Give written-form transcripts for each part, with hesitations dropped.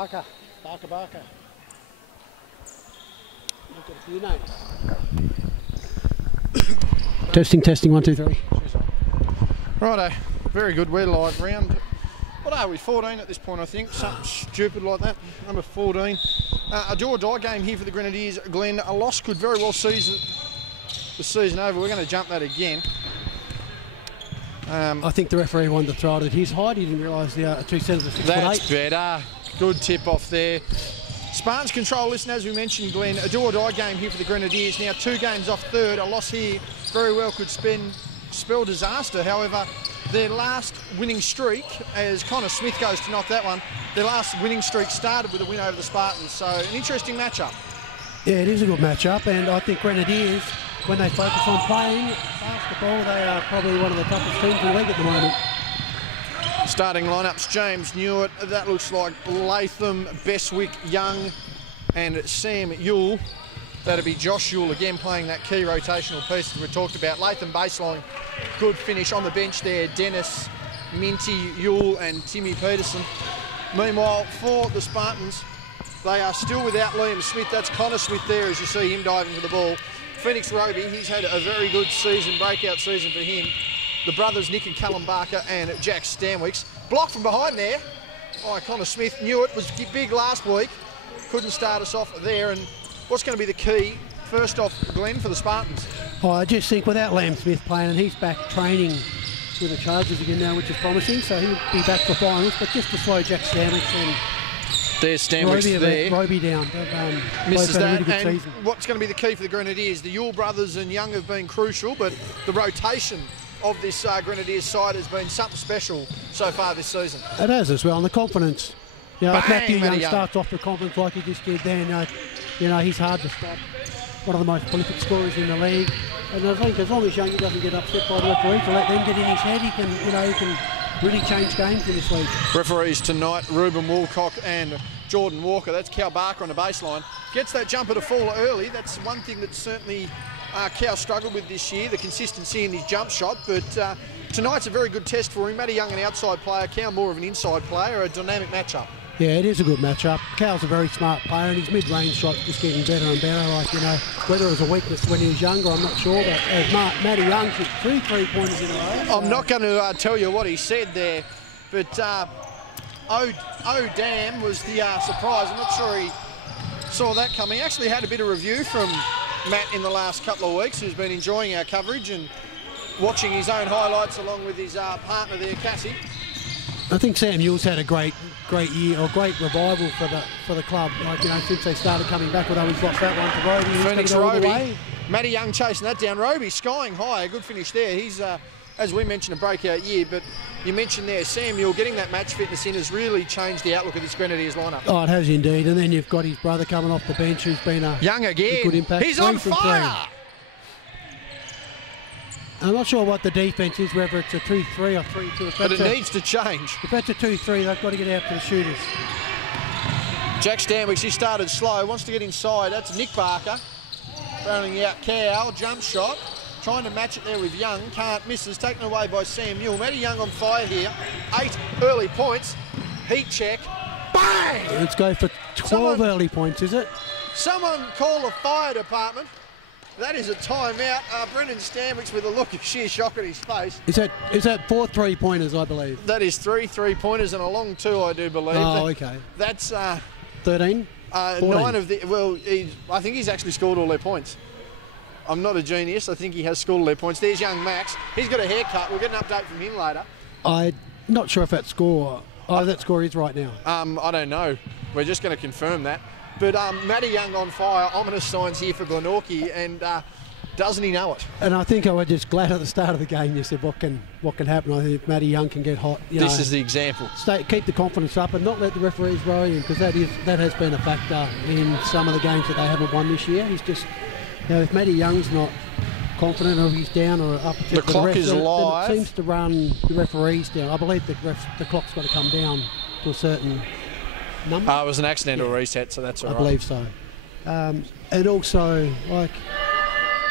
Barker. Look at a few names. Testing, 1, 2, 3. Righto, very good. We're live. Round, what are we, 14 at this point, I think. Something stupid like that. Number 14. A do or die game here for the Grenadiers. Glenn, a loss could very well see the season over. We're going to jump that again. I think the referee wanted to throw it at his height. He didn't realise the 2 centres are 6'8". That's better. Good tip off there. Spartans control this, and as we mentioned, Glenn, a do or die game here for the Grenadiers. Now 2 games off third. A loss here very well could spell disaster. However, their last winning streak, as Connor Smith goes to knock that one, their last winning streak started with a win over the Spartans. So an interesting matchup. Yeah, it is a good matchup, and I think Grenadiers, when they focus on playing basketball, they are probably one of the toughest teams in the league at the moment. Starting lineups: James Newitt, that looks like Latham, Beswick, Young and Sam Ewell. That'll be Josh Ewell again playing that key rotational piece that we talked about. Latham baseline, good finish on the bench there. Dennis, Minty, Ewell and Timmy Peterson. Meanwhile, for the Spartans, they are still without Liam Smith. That's Connor Smith there as you see him diving for the ball. Phoenix Roby, he's had a very good season, breakout season for him. The brothers Nick and Callum Barker and Jack Stanwicks. Blocked from behind there by Connor Smith. Newitt was big last week. Couldn't start us off there. And what's going to be the key, first off, Glenn, for the Spartans? Oh, I just think without Liam Smith playing, and he's back training with the Chargers again now, which is promising, so he'll be back for finals. But just to slow Jack Stanwicks and there's Stanwicks there. Roby down. Misses that. Really and what's going to be the key for the Grenadiers? The Ewell brothers and Young have been crucial, but the rotation of this Grenadiers side has been something special so far this season. It has as well, and the confidence. You know, if Matthew Young Young starts off with confidence like he just did then, you know, he's hard to stop. One of the most prolific scorers in the league. And I think as long as Young doesn't get upset by the referee to let them get in his head, he can really change games in this league. Referees tonight, Ruben Woolcock and Jordan Walker. That's Cal Barker on the baseline. Gets that jumper to fall early. That's one thing that certainly Cal struggled with this year, the consistency in his jump shot. But tonight's a very good test for him. Matty Young, an outside player, Cal more of an inside player, a dynamic matchup. Yeah, it is a good matchup. Cal's a very smart player, and his mid-range shot's just getting better and better. Like, you know, whether it was a weakness when he was younger, I'm not sure. But as Matty Young took 2 3-pointers in a row. I'm not going to tell you what he said there, but oh damn was the surprise. I'm not sure he saw that coming. He actually had a bit of review from Matt in the last couple of weeks, who's been enjoying our coverage and watching his own highlights along with his partner there, Cassie. I think Sam Ewell's had a great year, or great revival for the club. Like, you know, since they started coming back, although he's lost that one to Roby. Phoenix Roby. Matty Young chasing that down. Roby skying high, a good finish there. He's, as we mentioned, a breakout year, but you mentioned there, Sam Ewell getting that match fitness in has really changed the outlook of this Grenadiers lineup. Oh, it has indeed. And then you've got his brother coming off the bench, who's been a Young again. Good impact. He's on fire. I'm not sure what the defence is, whether it's a 2-3 or 3-2. But it needs to change. If that's a 2-3, they've got to get out to the shooters. Jack Stanwicks, he started slow, wants to get inside. That's Nick Barker. Rounding out Cal, jump shot. Trying to match it there with Young. Can't, misses. Taken away by Sam Ewell. Matty Young on fire here. 8 early points. Heat check. Bang! Let's go for 12 early points, is it? Someone call the fire department. That is a timeout. Brendan Stanwicks with a look of sheer shock at his face. Is that 4 3-pointers, I believe? That is 3 3-pointers and a long 2, I do believe. Oh, okay. That's 13? 9 of the. Well, I think he's actually scored all their points. I'm not a genius. I think he has scored all their points. There's young Max. He's got a haircut. We'll get an update from him later. I'm not sure if that score is right now. I don't know. We're just going to confirm that. But Matty Young on fire, ominous signs here for Glenorchy, and doesn't he know it? And I think I was just glad at the start of the game you said what can happen. I think if Matty Young can get hot. This is the example. Keep the confidence up and not let the referees row in, because that has been a factor in some of the games that they haven't won this year. He's just, you know, if Matty Young's not confident or he's down or up, the clock is live. Then it seems to run the referees down. I believe the clock's got to come down to a certain number. It was an accidental reset, so that's all right. I believe so. And also, like,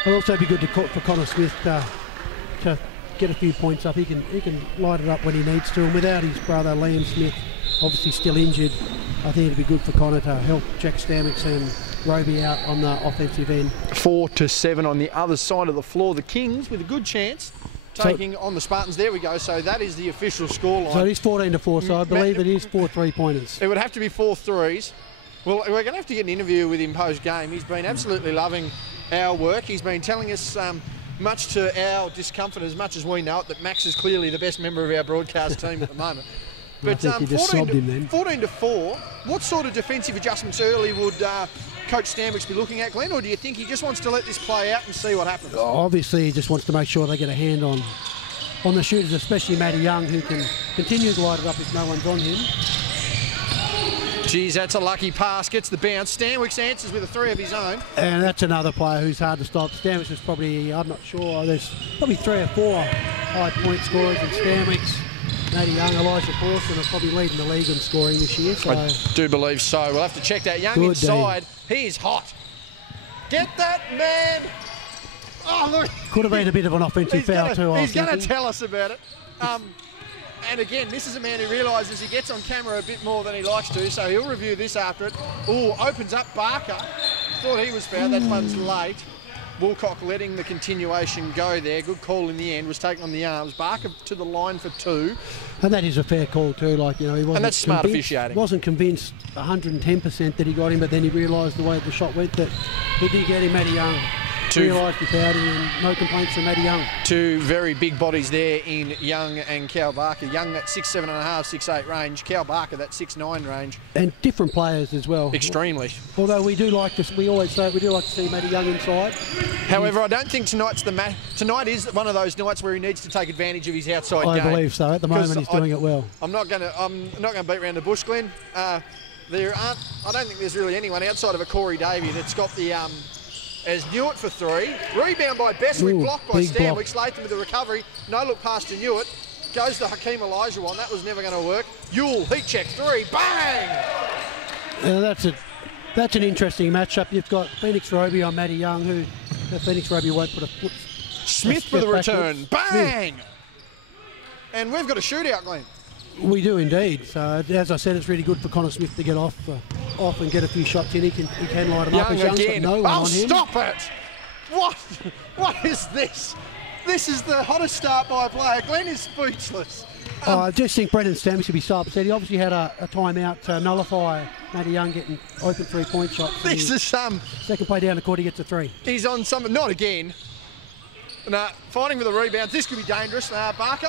it'll also be good for Connor Smith to get a few points up. He can light it up when he needs to, and without his brother Liam Smith, obviously still injured, I think it'd be good for Connor to help Jack Stamix and Roby out on the offensive end. 4-7 on the other side of the floor. The Kings with a good chance taking on the Spartans. There we go. So that is the official scoreline. So it is 14-4. So I believe it is 4 3-pointers. It would have to be 4 threes. Well, we're going to have to get an interview with him post-game. He's been absolutely loving our work. He's been telling us, much to our discomfort, as much as we know it, that Max is clearly the best member of our broadcast team at the moment. But 14-4, what sort of defensive adjustments early would Coach Stanwicks be looking at, Glenn, or do you think he just wants to let this play out and see what happens? Obviously, he just wants to make sure they get a hand on the shooters, especially Matty Young, who can continue to light it up if no one's on him. Geez, that's a lucky pass. Gets the bounce. Stanwicks answers with a 3 of his own. And that's another player who's hard to stop. Stanwicks is probably, I'm not sure, there's probably 3 or 4 high point scorers in Stanwicks. Matty Young, Elijah Pawson are probably leading the league in scoring this year. So I do believe so. We'll have to check that. Young inside. He is hot. Get that man. Oh, look. Could have been a bit of an offensive foul too. He's going to tell us about it. And again, this is a man who realises he gets on camera a bit more than he likes to, so he'll review this after it. Oh, opens up Barker. Thought he was fouled. That one's late. Woolcock letting the continuation go there. Good call in the end. Was taken on the arms. Barker to the line for 2. And that is a fair call too. Like, you know, he wasn't and that's smart officiating. Wasn't convinced 110% that he got him, but then he realised the way the shot went that he did get him. Matty Young realised he fouled him, and no complaints from Matty Young. 2 very big bodies there in Young and Cal Barker. Young that 6'7.5", 6'8" range. Cal Barker that 6'9" range. And different players as well. Extremely. Although we do like to, we always say we do like to see Matty Young inside. However, I don't think tonight's the match. Tonight is one of those nights where he needs to take advantage of his outside game. I believe so. At the moment, he's doing it well. I'm not going to beat around the bush, Glenn. I don't think there's really anyone outside of a Corey Davey that's got the. As Newitt for 3. Rebound by Bestwick, blocked by Stanwicks. Latham with the recovery. No look pass to Newitt. Goes to Hakeem Elijah one. That was never going to work. Yule, heat check 3. Bang! That's an interesting matchup. You've got Phoenix Roby on Matty Young, who Phoenix Roby won't put a foot. Smith for the return. Bang! Smith. And we've got a shootout, Glenn. We do indeed. So as I said, it's really good for Connor Smith to get off and get a few shots in. He can light them up. Young's again. Got no one on him. Stop it! What is this? This is the hottest start by a player. Glenn is speechless. I just think Brendan Stamps should be so upset. He obviously had a timeout to nullify Matty Young getting open 3-point shots. This is second play down the court, he gets a 3. He's on some. Not again. No, fighting for the rebounds. This could be dangerous. Barker,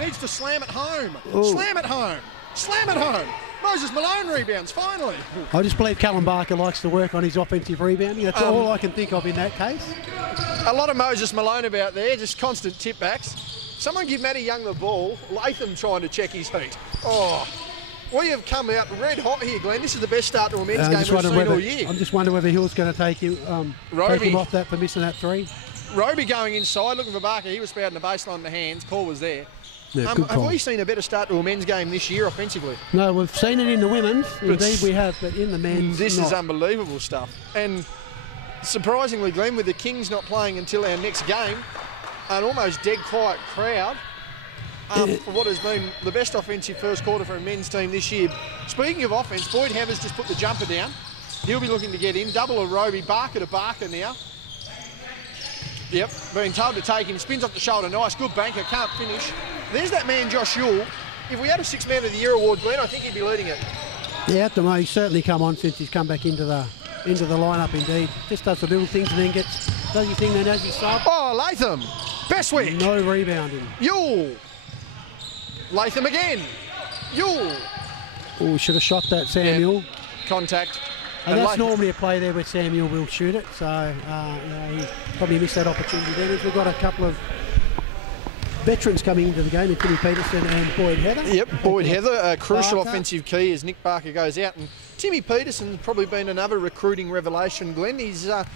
needs to slam it home. Ooh. Slam it home. Slam it home. Moses Malone rebounds, finally. I just believe Callum Barker likes to work on his offensive rebounding. That's all I can think of in that case. A lot of Moses Malone about there, just constant tip backs. Someone give Matty Young the ball. Latham trying to check his heat. Oh, we have come out red hot here, Glenn. This is the best start to a men's game we've seen all year. I'm just wondering whether Hill's going to take him off that for missing that 3. Roby going inside, looking for Barker. He was spouting the baseline in the hands. Call was there. Yeah, have we seen a better start to a men's game this year offensively? No, we've seen it in the women's. Indeed we have, but in the men's, this is unbelievable stuff. And surprisingly, Glenn, with the Kings not playing until our next game, an almost dead quiet crowd for what has been the best offensive first quarter for a men's team this year. Speaking of offense, Boyd Heathers just put the jumper down. He'll be looking to get in. Double of Roby, Barker to Barker now. Yep, being told to take him, spins off the shoulder, nice, good banker, can't finish. There's that man, Josh Yule. If we had a 6 Man of the Year award, Glenn, I think he'd be leading it. Yeah, at the moment, he's certainly come on since he's come back into the lineup, indeed. Just does the little things and then does his thing, then has his sub. Oh, Latham, Bestwick. No rebounding. Yule. Latham again. Yule. Oh, should have shot that, Samuel. Contact. And that's normally a play there where Samuel will shoot it, so he probably missed that opportunity then. We've got a couple of veterans coming into the game, in Timmy Peterson and Boyd Heather. Yep, Boyd Heather, a crucial offensive key as Nick Barker goes out. And Timmy Peterson's probably been another recruiting revelation, Glenn. He's, at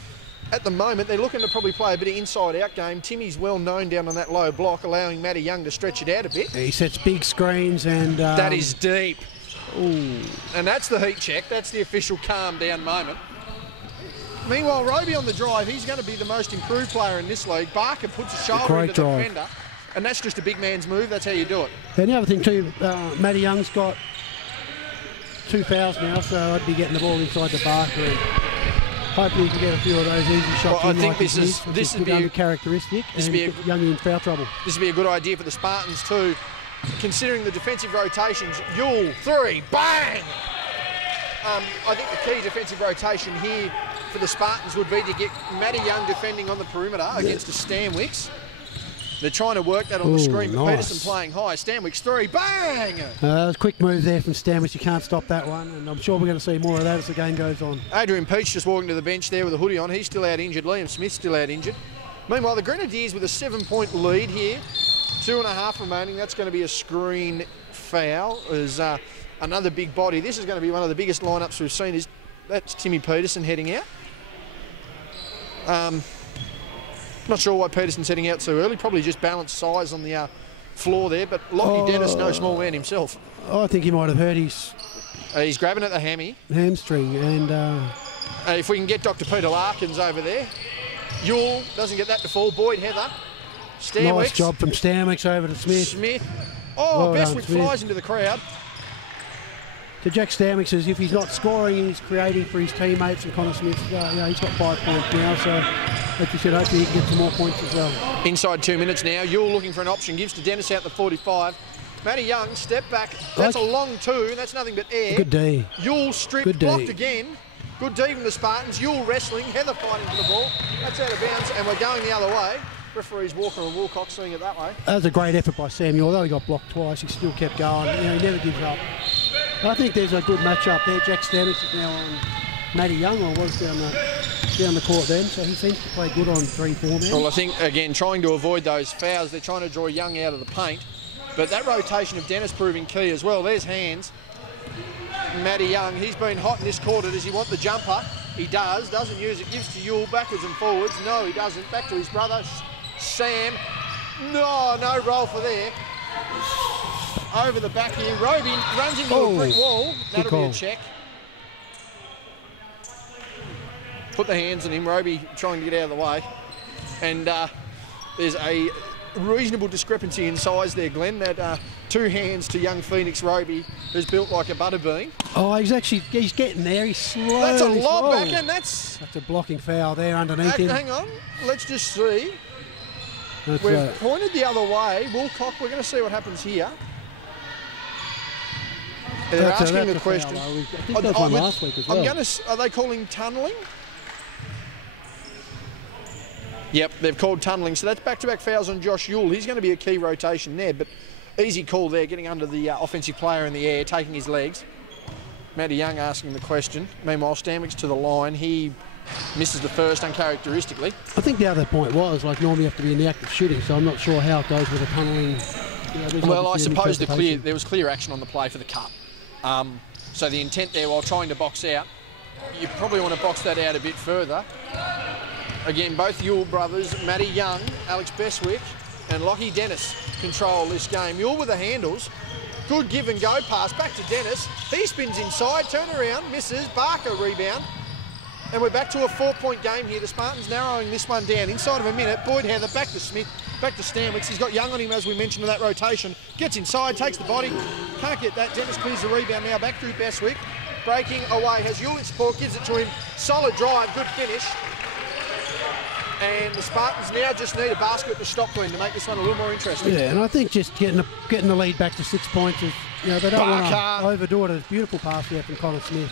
the moment, they're looking to probably play a bit of inside-out game. Timmy's well known down on that low block, allowing Matty Young to stretch it out a bit. He sets big screens and... that is deep. Ooh. And that's the heat check. That's the official calm down moment. Meanwhile, Roby on the drive, he's going to be the most improved player in this league. Barker puts a shoulder into the defender, and that's just a big man's move. That's how you do it. And the other thing too, Matty Young's got 2 fouls now, so I'd be getting the ball inside the Barker and hopefully you can get a few of those easy shots. Well, I in think like this would be uncharacteristic and get Young in foul trouble. This would be a good idea for the Spartans too, considering the defensive rotations. Yule, 3, bang! I think the key defensive rotation here for the Spartans would be to get Matty Young defending on the perimeter against the Stanwicks. They're trying to work that on the screen, but nice. Peterson playing high. Stanwicks 3, bang! Quick move there from Stanwicks. You can't stop that one, and I'm sure we're going to see more of that as the game goes on. Adrian Peach just walking to the bench there with a hoodie on. He's still out injured. Liam Smith's still out injured. Meanwhile, the Grenadiers with a 7-point lead here. 2.5 remaining. That's going to be a screen foul. There's another big body. This is going to be one of the biggest lineups we've seen. That's Timmy Peterson heading out. Not sure why Peterson's heading out so early. Probably just balanced size on the floor there. But Lockie Dennis, no small man himself. I think he might have hurt his... he's grabbing at the hamstring. And if we can get Dr. Peter Larkins over there. Yule doesn't get that to fall. Boyd Heather. Stanwicks. Nice job from Stanwicks over to Smith. Oh, Bestwick flies into the crowd. To Jack Stanwicks, as if he's not scoring, he's creating for his teammates, and Connor Smith, he's got 5 points now, so like you said, hopefully he can get some more points as well. Inside 2 minutes now. Yule looking for an option, gives to Dennis out the 45. Matty Young, step back. That's a long 2, that's nothing but air. Good D. Yule stripped, blocked again. Good D from the Spartans. Yule wrestling, Heather fighting for the ball. That's out of bounds, and we're going the other way. Referees Walker and Wilcox seeing it that way. That was a great effort by Samuel. Although he got blocked twice, he still kept going. He never gives up. I think there's a good match up there. Jack Stanwicks is now on Matty Young, or was down the court then, so he seems to play good on 3-4 men. Well, I think, again, trying to avoid those fouls, they're trying to draw Young out of the paint. But that rotation of Dennis proving key as well. There's hands. Matty Young, he's been hot in this quarter. Does he want the jumper? He does. Doesn't use it. Gives to Yule backwards and forwards. No, he doesn't. Back to his brother, Sam. No roll for there. Over the back here. Roby runs into a brick wall. That'll be a check. Put the hands on him. Roby trying to get out of the way. And there's a reasonable discrepancy in size there, Glenn. That 2 hands to young Phoenix Roby, who's built like a butterbean. Oh, he's getting there. He's slowly. That's a lob back, and that's a blocking foul there underneath him. Hang on. Let's just see. We've pointed the other way. Wilcock, we're going to see what happens here. They're asking the question. I think that was one last week as well. Are they calling tunnelling? Yep, they've called tunnelling. So that's back-to-back fouls on Josh Yule. He's going to be a key rotation there, but easy call there, getting under the offensive player in the air, taking his legs. Matty Young asking the question. Meanwhile, Stanwicks to the line. He misses the first uncharacteristically. I think the other point was, like, normally you have to be in the act of shooting, so I'm not sure how it goes with the tunnelling. Well, I suppose there was clear action on the play for the cut. So the intent there, while trying to box out, you probably want to box that out a bit further. Again, both Yule brothers, Matty Young, Alex Bestwick and Lockie Dennis control this game. Yule with the handles. Good give and go pass back to Dennis. He spins inside, turn around, misses. Barker rebound. And we're back to a 4-point game here. The Spartans narrowing this one down. Inside of a minute, Boyd Heather back to Smith, back to Stanwicks. He's got Young on him, as we mentioned, in that rotation. Gets inside, takes the body. Can't get that. Dennis clears the rebound now. Back through Bestwick. Breaking away. Has Yule in support, gives it to him. Solid drive, good finish. And the Spartans now just need a basket to stop to make this one a little more interesting. Yeah, and I think just getting the lead back to 6 points is, they don't want to overdo it. It's a beautiful pass there from Connor Smith.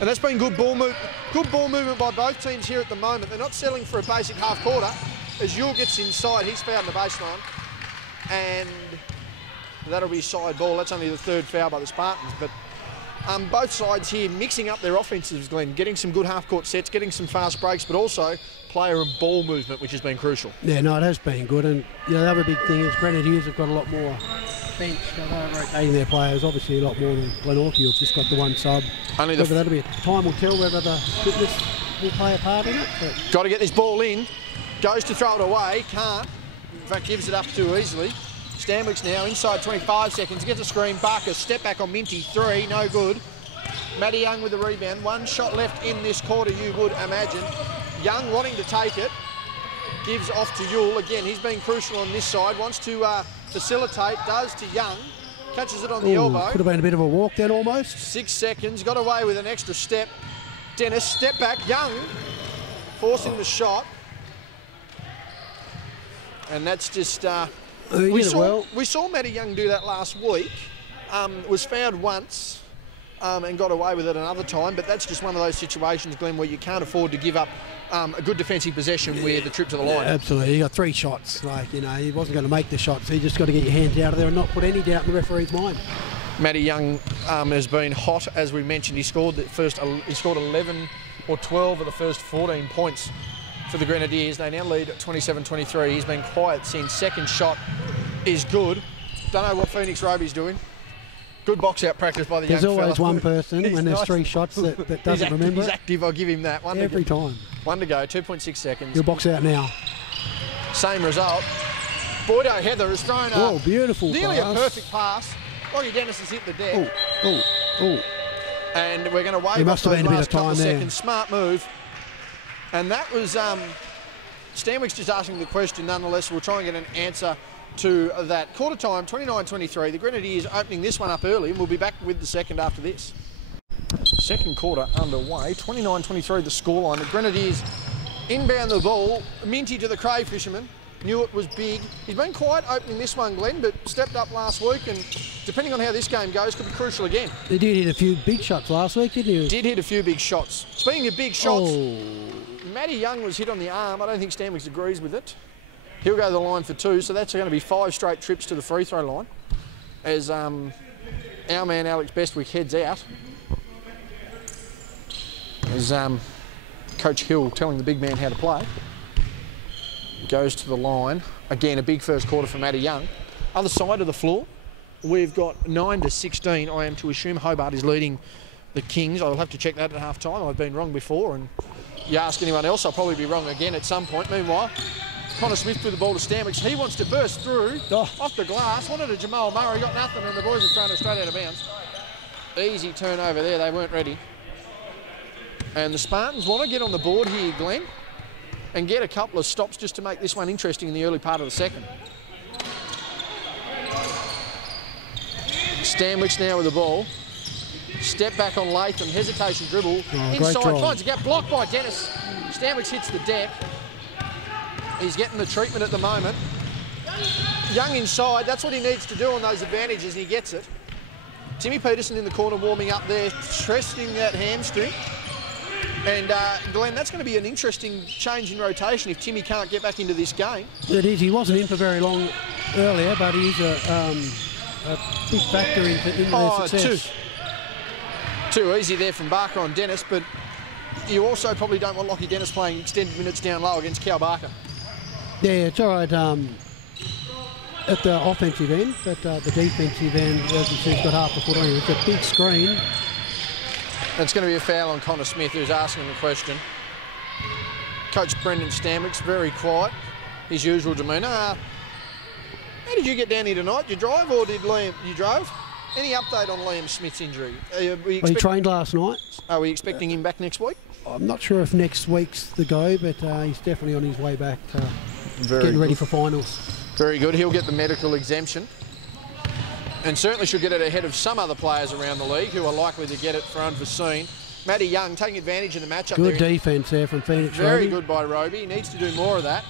And that's been good ball movement by both teams here at the moment. They're not settling for a basic half quarter. As Yule gets inside, he's fouled in the baseline. And that'll be side ball. That's only the 3rd foul by the Spartans. But both sides here mixing up their offensives, Glenn, getting some good half-court sets, getting some fast breaks, but also player and ball movement, which has been crucial. Yeah, no, it has been good. And the other big thing is Grenadiers have got a lot more bench. They're rotating their players, obviously a lot more than Glenorchy, who've just got the one sub. Whether that'll be time will tell whether the fitness will play a part in it. Got to get this ball in. Goes to throw it away, can't. In fact, gives it up too easily. Stanwicks now inside 25 seconds, gets a screen. Barker step back on Minty, 3, no good. Matty Young with the rebound. 1 shot left in this quarter, you would imagine. Young wanting to take it, gives off to Yule. Again, he's been crucial on this side, wants to facilitate, does to Young. catches it on the elbow. Could have been a bit of a walk then almost. 6 seconds, got away with an extra step. Dennis, step back, Young, forcing the shot. And that's just... we saw Matty Young do that last week. Was found once and got away with it another time, but that's just one of those situations, Glenn, where you can't afford to give up a good defensive possession with the trip to the line. Yeah, absolutely. He got 3 shots. Like, you know, he wasn't going to make the shots. He just got to get your hands out of there and not put any doubt in the referee's mind. Matty Young has been hot, as we mentioned. He scored 11 or 12 of the first 14 points for the Grenadiers. They now lead 27-23. He's been quiet since. Second shot is good. Don't know what Phoenix Roby's doing. Good box out practice by the young fella. There's always one person when there's 3 shots that doesn't remember. He's active, I'll give him that. Every time. 1 to go, 2.6 seconds. You'll box out now. Same result. Boydo Heather has thrown a beautiful nearly pass. A perfect pass. Lockie Dennis has hit the deck. Oh. And we're going to wave off those last couple of seconds. Smart move. And that was Stanwick's just asking the question nonetheless. We'll try and get an answer to that. Quarter time, 29-23. The Grenadiers opening this one up early, and we'll be back with the second after this. Second quarter underway, 29-23 the scoreline. The Grenadiers inbound the ball. Minty to the crayfisherman. Knew it was big. He's been quiet opening this one, Glenn, but stepped up last week, and depending on how this game goes, could be crucial again. He did hit a few big shots last week, didn't he? Did hit a few big shots. Speaking of big shots, Matty Young was hit on the arm. I don't think Stanwicks agrees with it. He'll go to the line for 2, so that's going to be 5 straight trips to the free throw line as our man Alex Bestwick heads out. As Coach Hill telling the big man how to play. Goes to the line. Again, a big first quarter for Matty Young. Other side of the floor, we've got 9-16. I am to assume Hobart is leading the Kings. I'll have to check that at half time. I've been wrong before, and you ask anyone else, I'll probably be wrong again at some point. Meanwhile, Connor Smith threw the ball to Stanwicks. He wants to burst through off the glass. Wanted a Jamal Murray, got nothing, and the boys have thrown it straight out of bounds. Easy turnover there. They weren't ready. And the Spartans want to get on the board here, Glenn, and get a couple of stops just to make this one interesting in the early part of the second. Stanwicks now with the ball. Step back on Latham, hesitation dribble. Inside, finds a gap, blocked by Dennis. Stanwicks hits the deck. He's getting the treatment at the moment. Young inside, that's what he needs to do on those advantages, and he gets it. Timmy Peterson in the corner warming up there, stressing that hamstring. And Glenn, that's going to be an interesting change in rotation if Timmy can't get back into this game. It is. He wasn't in for very long earlier, but he's a big factor in their success. Too easy there from Barker on Dennis, but you also probably don't want Lockie Dennis playing extended minutes down low against Cal Barker. Yeah, it's all right at the offensive end, but the defensive end, as you see, he's got half a foot on him. It's a big screen. It's going to be a foul on Connor Smith, who's asking the question. Coach Brendan Stanwicks, very quiet, his usual demeanour. How did you get down here tonight? Did you drive or did Liam? You drove? Any update on Liam Smith's injury? He trained last night. Are we expecting him back next week? I'm not sure if next week's the go, but he's definitely on his way back, getting ready for finals. Very good. He'll get the medical exemption. And certainly should get it ahead of some other players around the league who are likely to get it for unforeseen. Matty Young taking advantage of the matchup. Good defence there from Phoenix. Very good by Roby. He needs to do more of that.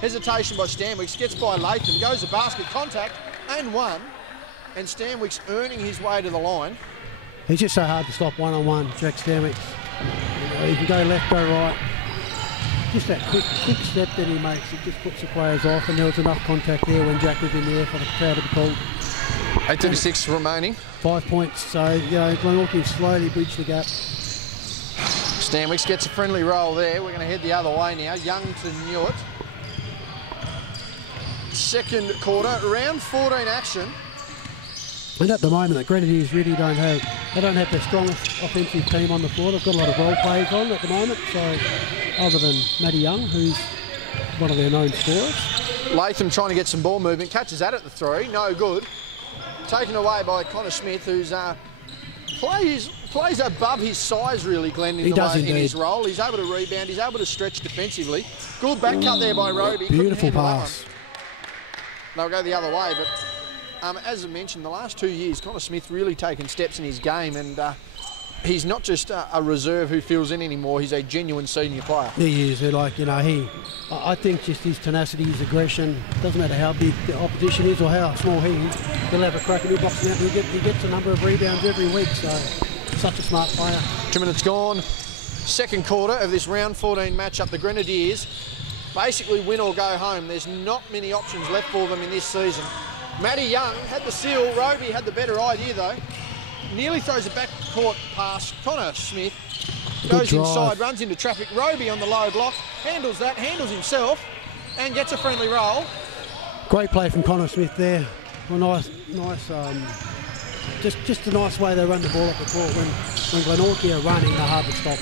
Hesitation by Stanwicks. Gets by Latham. Goes to basket contact and one. And Stanwicks earning his way to the line. He's just so hard to stop one-on-one, Jack Stanwicks. He can go left, go right. Just that quick step that he makes, it just puts the players off, and there was enough contact there when Jack was in the air for the crowd to be called. 8:36 remaining. 5 points, so, you know, Glenorchy slowly bridged the gap. Stanwicks gets a friendly roll there. We're going to head the other way now. Young to Newitt. Second quarter, round 14 action. And at the moment, the Grenadiers really don't have their strongest offensive team on the floor. They've got a lot of role players on at the moment, so other than Matty Young, who's one of their known scorers. Latham trying to get some ball movement, catches that at the three, no good. Taken away by Connor Smith, who's plays above his size really, Glenn, in his role. He's able to rebound, he's able to stretch defensively. Good back cut there by Roby. Beautiful pass. They'll go the other way, but as I mentioned, the last 2 years, Connor Smith really taken steps in his game, and he's not just a reserve who fills in anymore. He's a genuine senior player. He is. I think just his tenacity, his aggression, doesn't matter how big the opposition is or how small he is, he'll have a crack at your boxing out. He gets a number of rebounds every week, so such a smart player. 2 minutes gone. Second quarter of this round 14 matchup. The Grenadiers basically win or go home. There's not many options left for them in this season. Matty Young had the seal. Roby had the better idea though. Nearly throws a back court pass. Connor Smith goes inside, runs into traffic. Roby on the low block, handles that, handles himself, and gets a friendly roll. Great play from Connor Smith there. Well, just a nice way they run the ball up the court. When Glenorchy are running, they're hard to stop.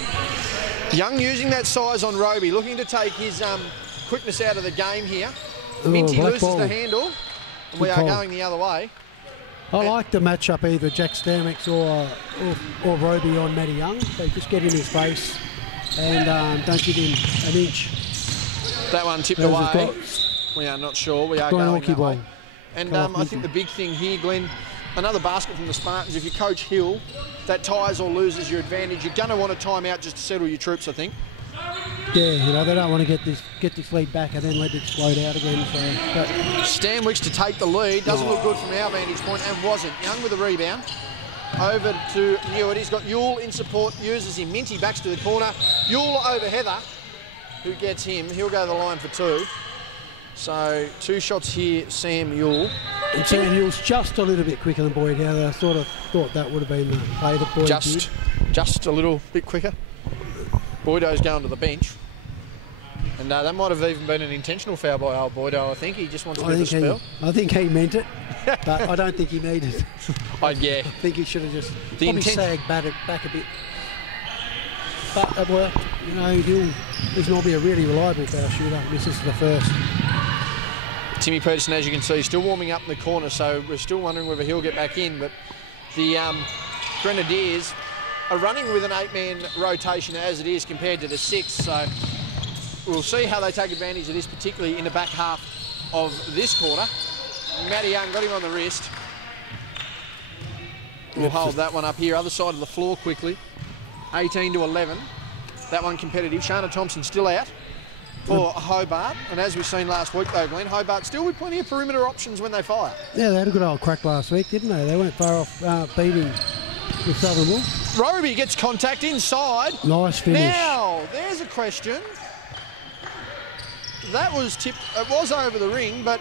Young using that size on Roby, looking to take his quickness out of the game here. Minty loses the handle, and we are going the other way. I like the matchup either Jack Stamix or Roby on Matty Young. They just get in his face and don't give him an inch. That one tipped away. We are not sure. We are going that way. And I think the big thing here, Glenn, another basket from the Spartans. If you coach Hill, that ties or loses your advantage. You're going to want a timeout just to settle your troops, I think. Yeah, they don't want to get this lead back and then let it explode out again. Stanwicks to take the lead. Doesn't look good from our vantage point, and wasn't. Young with a rebound. Over to Newitt. He's got Yule in support, uses him. Minty backs to the corner. Yule over Heather, who gets him. He'll go to the line for 2. So 2 shots here, Sam Yule. And Sam Yule's just a little bit quicker than Boyd Heather. I sort of thought that would have been the play that Boyd did. Just a little bit quicker. Boydo's going to the bench. And that might have even been an intentional foul by old Boydo. I think he just wants a bit of a spell. I think he meant it, but I don't think he needed it. Yeah. I think he should have just sagged back a bit. But it worked. He's normally a really reliable foul shooter. This is the first. Timmy Peterson, as you can see, still warming up in the corner, so we're still wondering whether he'll get back in. But the Grenadiers are running with an 8-man rotation as it is compared to the 6. So we'll see how they take advantage of this, particularly in the back half of this quarter. Matty Young got him on the wrist. We'll hold that one up here. Other side of the floor quickly. 18-11. That one competitive. Shana Thompson still out for Hobart. And as we've seen last week though, Glenn, Hobart still with plenty of perimeter options when they fire. Yeah, they had a good old crack last week, didn't they? They weren't far off beating the Southern Wolves. Roby gets contact inside. Nice finish. Now, there's a question. That was tipped, it was over the ring, but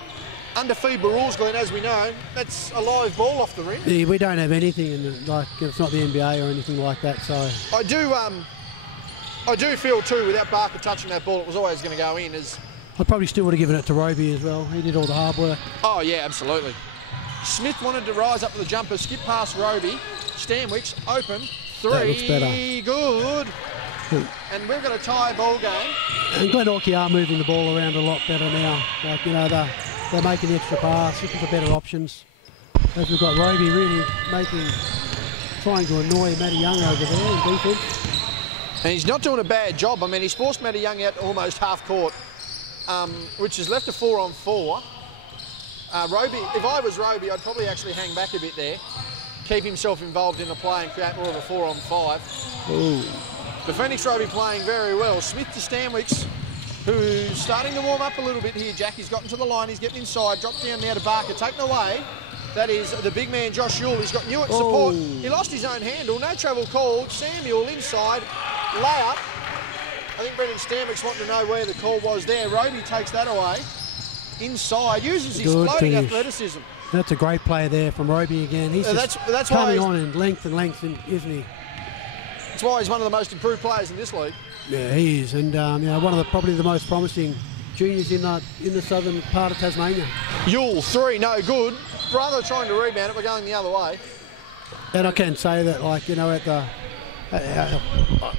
under FIBA rules, Glenn, as we know, that's a live ball off the ring. Yeah, we don't have anything in it's not the NBA or anything like that, so. I do feel too, without Barker touching that ball, it was always going to go in. I probably still would have given it to Roby as well. He did all the hard work. Oh yeah, absolutely. Smith wanted to rise up with the jumper, skip past Roby. Stanwicks open, 3, that looks better. Good. And we've got a tie ball game. And Glenorchy are moving the ball around a lot better now. They're making the extra pass, looking for better options. As we've got Roby really trying to annoy Matty Young over there in defence. And he's not doing a bad job. I mean, he's forced Matty Young out to almost half court, which has left a 4-on-4. Roby, if I was Roby, I'd probably actually hang back a bit there, keep himself involved in the play and create more of a 4-on-5. Ooh. The Phoenix Roby playing very well. Smith to Stanwicks, who's starting to warm up a little bit here, Jack. He's gotten to the line, he's getting inside, dropped down now to Barker, taken away. That is the big man, Josh Yule. He's got Newitt support. He lost his own handle, no travel called. Samuel inside, layup. I think Brendan Stanwicks wanted to know where the call was there. Roby takes that away. Inside, uses his floating athleticism. That's a great play there from Roby again. He's that's coming on in length, isn't he? That's why he's one of the most improved players in this league. Yeah, he is, and one of probably the most promising juniors in the southern part of Tasmania. Yule, 3, no good. Brother trying to rebound it, we're going the other way. And I can say that, at the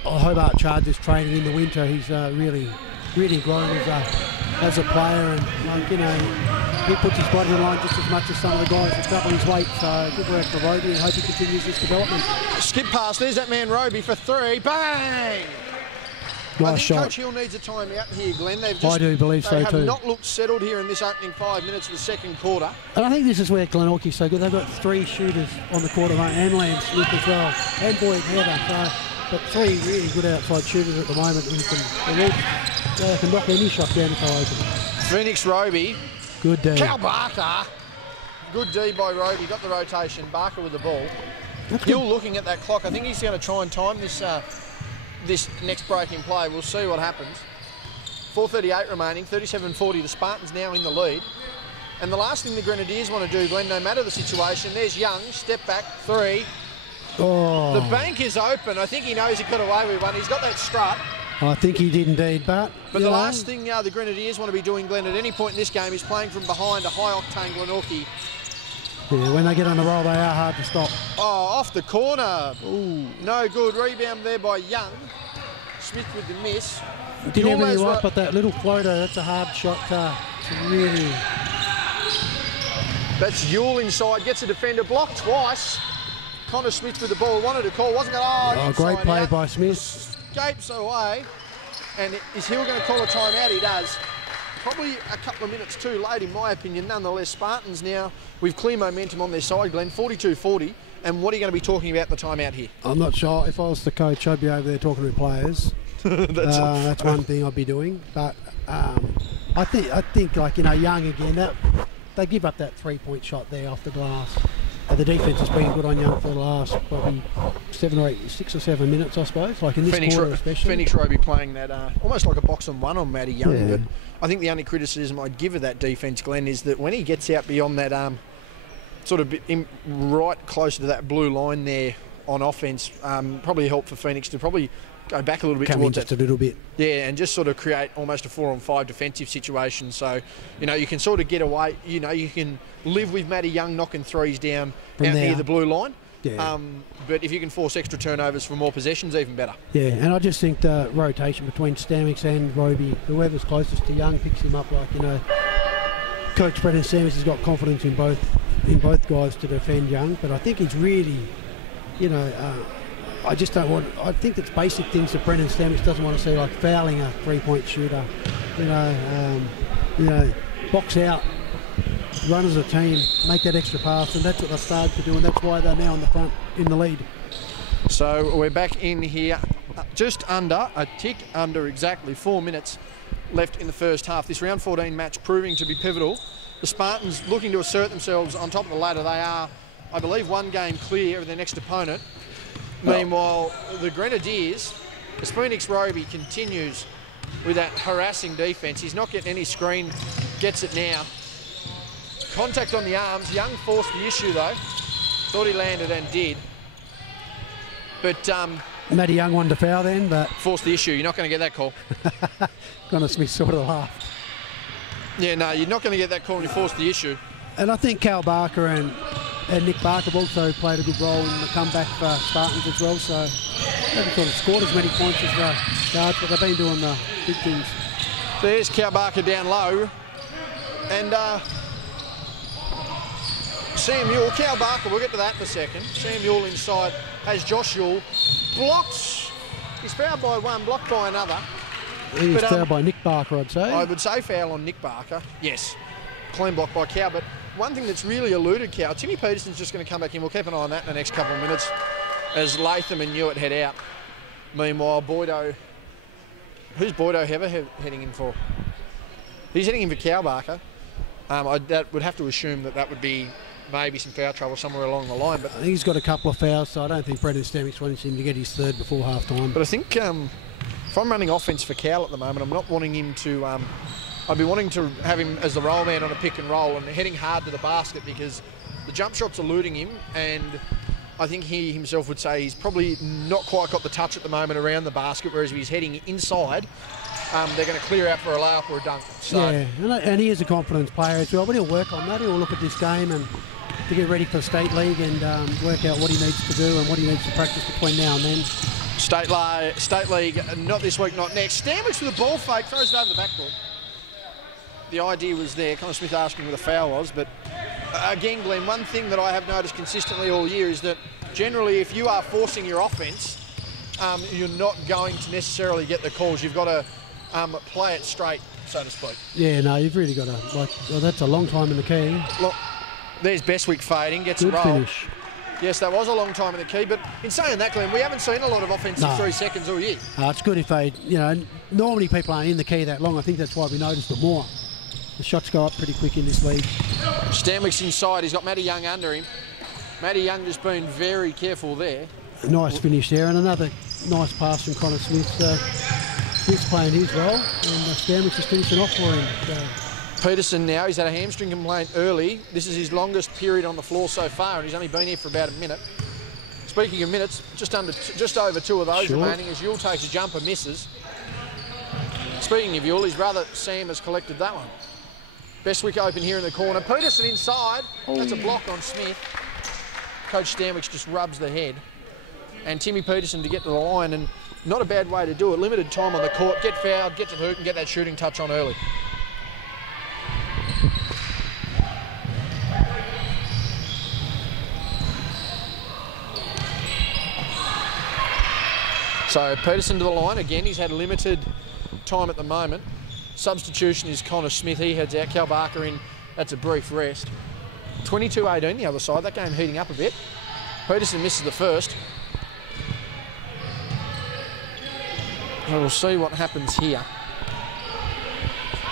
Hobart Chargers training in the winter, he's really grown as a player, and he puts his body on the line just as much as some of the guys that double his weight. So good work for Roby, and hope he continues this development. Skip pass, there's that man Roby for 3, bang! Nice shot. Coach Hill needs a timeout here, Glenn. I do believe so too. They have not looked settled here in this opening 5 minutes of the second quarter. And I think this is where Glenorchy's so good. They've got 3 shooters on the quarter, and Lance Smith as well, and Boyd Heather. But 3 really good outside shooters at the moment who can knock any shot down if they open. Phoenix Roby. Good D. Cal Barker. Good D by Roby. Got the rotation. Barker with the ball. Hill looking at that clock. I think he's going to try and time this next break in play. We'll see what happens. 4:38 remaining, 37-40. The Spartans now in the lead. And the last thing the Grenadiers want to do, Glenn, no matter the situation, there's Young, step back, 3. Oh. The bank is open. I think he knows he got away with one. He's got that strut. I think he did indeed, but the last thing the Grenadiers want to be doing, Glenn, at any point in this game is playing from behind a high-octane Glenorchy. Yeah, when they get on the roll, they are hard to stop. Oh, off the corner. Ooh, no good. Rebound there by Young. Smith with the miss. Did everything right, but that little floater, that's a hard shot to really... That's Yule inside, gets a defender, blocked twice. Connor Smith with the ball, wanted to call, wasn't it? Oh, great play out. by Smith. Escapes away. And is Hill going to call a timeout? He does. Probably a couple of minutes too late, in my opinion. Nonetheless, Spartans now with clear momentum on their side, Glenn, 42-40. And what are you going to be talking about in the timeout here? I'm not sure. If I was the coach, I'd be over there talking to players. That's one thing I'd be doing. But I think like, Young again, they give up that 3-point shot there off the glass. The defence has been good on Young for the last probably 6 or 7 minutes, I suppose. Like in this quarter especially. Phoenix Roby playing that almost like a box and one on Matty Young. Yeah. But I think the only criticism I'd give of that defence, Glenn, is that when he gets out beyond that sort of right closer to that blue line there on offence, probably help for Phoenix to probably go back a little bit towards just a little bit. Yeah, and just sort of create almost a 4-on-5 defensive situation. So, you can sort of get away. You can live with Matty Young knocking threes down out near the blue line. Yeah. But if you can force extra turnovers for more possessions, even better. Yeah, and I just think the rotation between Stamix and Roby, whoever's closest to Young picks him up. Coach Brendan Stamix has got confidence in both guys to defend Young, but I think he's really, I just don't want. I think it's basic things that Brendan Stamix doesn't want to see, like fouling a 3-point shooter. Box out, run as a team, make that extra pass, and that's what they've started to do, and that's why they're now on the front in the lead. So we're back in here, just a tick under exactly 4 minutes left in the first half. This round 14 match proving to be pivotal. The Spartans looking to assert themselves on top of the ladder. They are, I believe, 1 game clear of their next opponent. Meanwhile, the Grenadiers, as Phoenix Roby continues with that harassing defence. He's not getting any screen, gets it now. Contact on the arms. Young forced the issue though. Thought he landed and did. But Matty Young wanted to foul then, but forced the issue. You're not going to get that call. Connor Smith sort of laughed. Yeah, no, you're not going to get that call when you force the issue. And I think Cal Barker and Nick Barker have also played a good role in the comeback for Spartans as well. So they haven't sort of scored as many points as the guards, but they've been doing the big things. There's Cal Barker down low. And Sam Yule, Cal Barker, we'll get to that in a second. Sam Yule inside has Josh Yule. Blocked. He's fouled by one, blocked by another. I think he's fouled by Nick Barker, I'd say. I would say foul on Nick Barker. Yes. Clean block by Cal, but one thing that's really eluded Cal, Timmy Peterson's just going to come back in. We'll keep an eye on that in the next couple of minutes as Latham and Hewitt head out. Meanwhile, Boydo, who's Boydo heading in for? He's heading in for Cal Barker. That would have to assume that would be maybe some foul trouble somewhere along the line. But I think he's got a couple of fouls, so I don't think Brendan Stamix wants him to get his third before half-time. But I think if I'm running offence for Cal at the moment, I'm not wanting him to... I'd be wanting to have him as the roll man on a pick and roll and heading hard to the basket because the jump shot's eluding him, and I think he himself would say he's probably not quite got the touch at the moment around the basket, whereas if he's heading inside, they're going to clear out for a layup or a dunk. So. Yeah, and he is a confidence player as well, but he'll work on that. He'll look at this game and to get ready for the State League and work out what he needs to do and what he needs to practice between now and then. State League, not this week, not next. Stanwich with a ball fake, throws it over the backboard. The idea was there. Connor Smith asking where the foul was, but again, Glenn, one thing that I have noticed consistently all year is that generally if you are forcing your offence, you're not going to necessarily get the calls. You've got to play it straight, so to speak. Yeah, no, you've really got to, like, well, that's a long time in the key. Look, there's Bestwick fading, gets a roll. Finish. Yes, that was a long time in the key, but in saying that, Glenn, we haven't seen a lot of offensive 3 seconds all year. It's good if they, you know, normally people aren't in the key that long. I think that's why we noticed it more. The shots go up pretty quick in this league. Stanwick's inside, he's got Matty Young under him. Matty Young just been very careful there. Nice finish there, and another nice pass from Connor Smith. He's playing his role, and Stanwick's just finishing off for him. Peterson now, he's had a hamstring complaint early. This is his longest period on the floor so far, and he's only been here for about a minute. Speaking of minutes, just over 2 of those remaining as Yule takes a jumper, misses. Speaking of Yule, his brother Sam has collected that one. Bestwick open here in the corner. Peterson inside. That's a block on Smith. Coach Stanwick just rubs the head. And Timmy Peterson to get to the line, and not a bad way to do it. Limited time on the court, get fouled, get to the hoop and get that shooting touch on early. So Peterson to the line again. He's had limited time at the moment. Substitution is Connor Smith. He heads out. Cal Barker in. That's a brief rest. 22-18 the other side. That game heating up a bit. Peterson misses the first. So we'll see what happens here.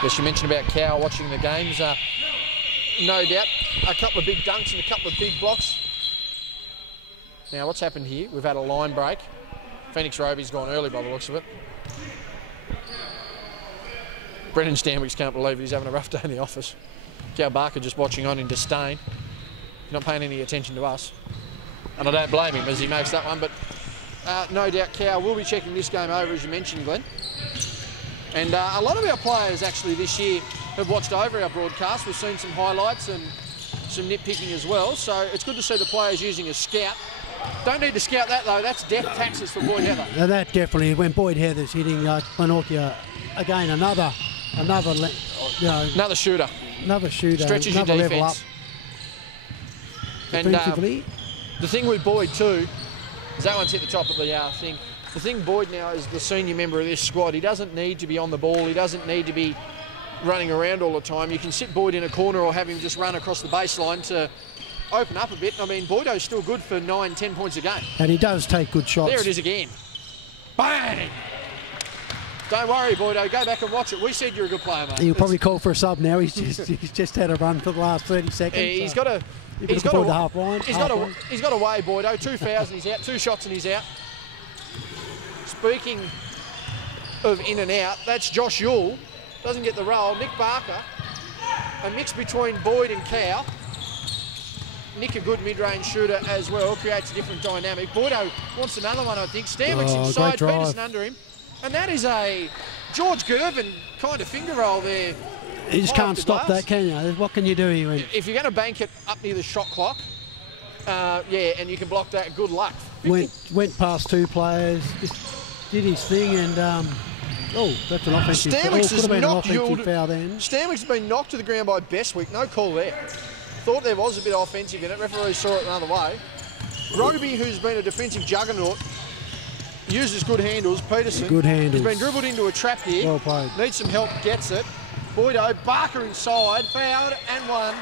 As you mentioned about Cal watching the games. No doubt a couple of big dunks and a couple of big blocks. Now what's happened here? We've had a line break. Phoenix Roby's gone early by the looks of it. Brendan Stanwicks can't believe he's having a rough day in the office. Cal Barker just watching on in disdain. He's not paying any attention to us. And I don't blame him as he makes that one, but no doubt Cal will be checking this game over, as you mentioned, Glenn. And a lot of our players actually this year have watched over our broadcast. We've seen some highlights and some nitpicking as well, so it's good to see the players using a scout. Don't need to scout that though, that's death taxes for Boyd Heather. Now that definitely, when Boyd Heather's hitting Glenorchy, again, another shooter. Another shooter. Stretches your level up. defence. And the thing with Boyd too, is that one's hit the top of the thing. The thing Boyd now is the senior member of this squad. He doesn't need to be on the ball. He doesn't need to be running around all the time. You can sit Boyd in a corner or have him just run across the baseline to open up a bit. I mean, Boydo's still good for 9-10 points a game. And he does take good shots. There it is again. Bang! Don't worry, Boydo. Go back and watch it. We said you're a good player, mate. He'll probably call for a sub now. He's just had a run for the last 30 seconds. He's got a way, Boydo. 2 fouls and he's out. 2 shots and he's out. Speaking of in and out, that's Josh Yule. Doesn't get the roll. Nick Barker. A mix between Boyd and Cow. Nick, a good mid-range shooter as well, creates a different dynamic. Boydo wants another one, I think. Stanwick's inside, Peterson under him. And that is a George Gervin kind of finger roll there. You just can't stop that, can you? What can you do here? If you're going to bank it up near the shot clock, and you can block that, good luck. Went past 2 players, just did his thing, and that's an offensive foul. Stanwick's been knocked to the ground by Bestwick. No call there. Thought there was a bit offensive in it. Referee saw it another way. Roby, who's been a defensive juggernaut, uses good handles. Peterson. Good handles. He's been dribbled into a trap here. Well played. Needs some help, gets it. Boydo, Barker inside, fouled and one.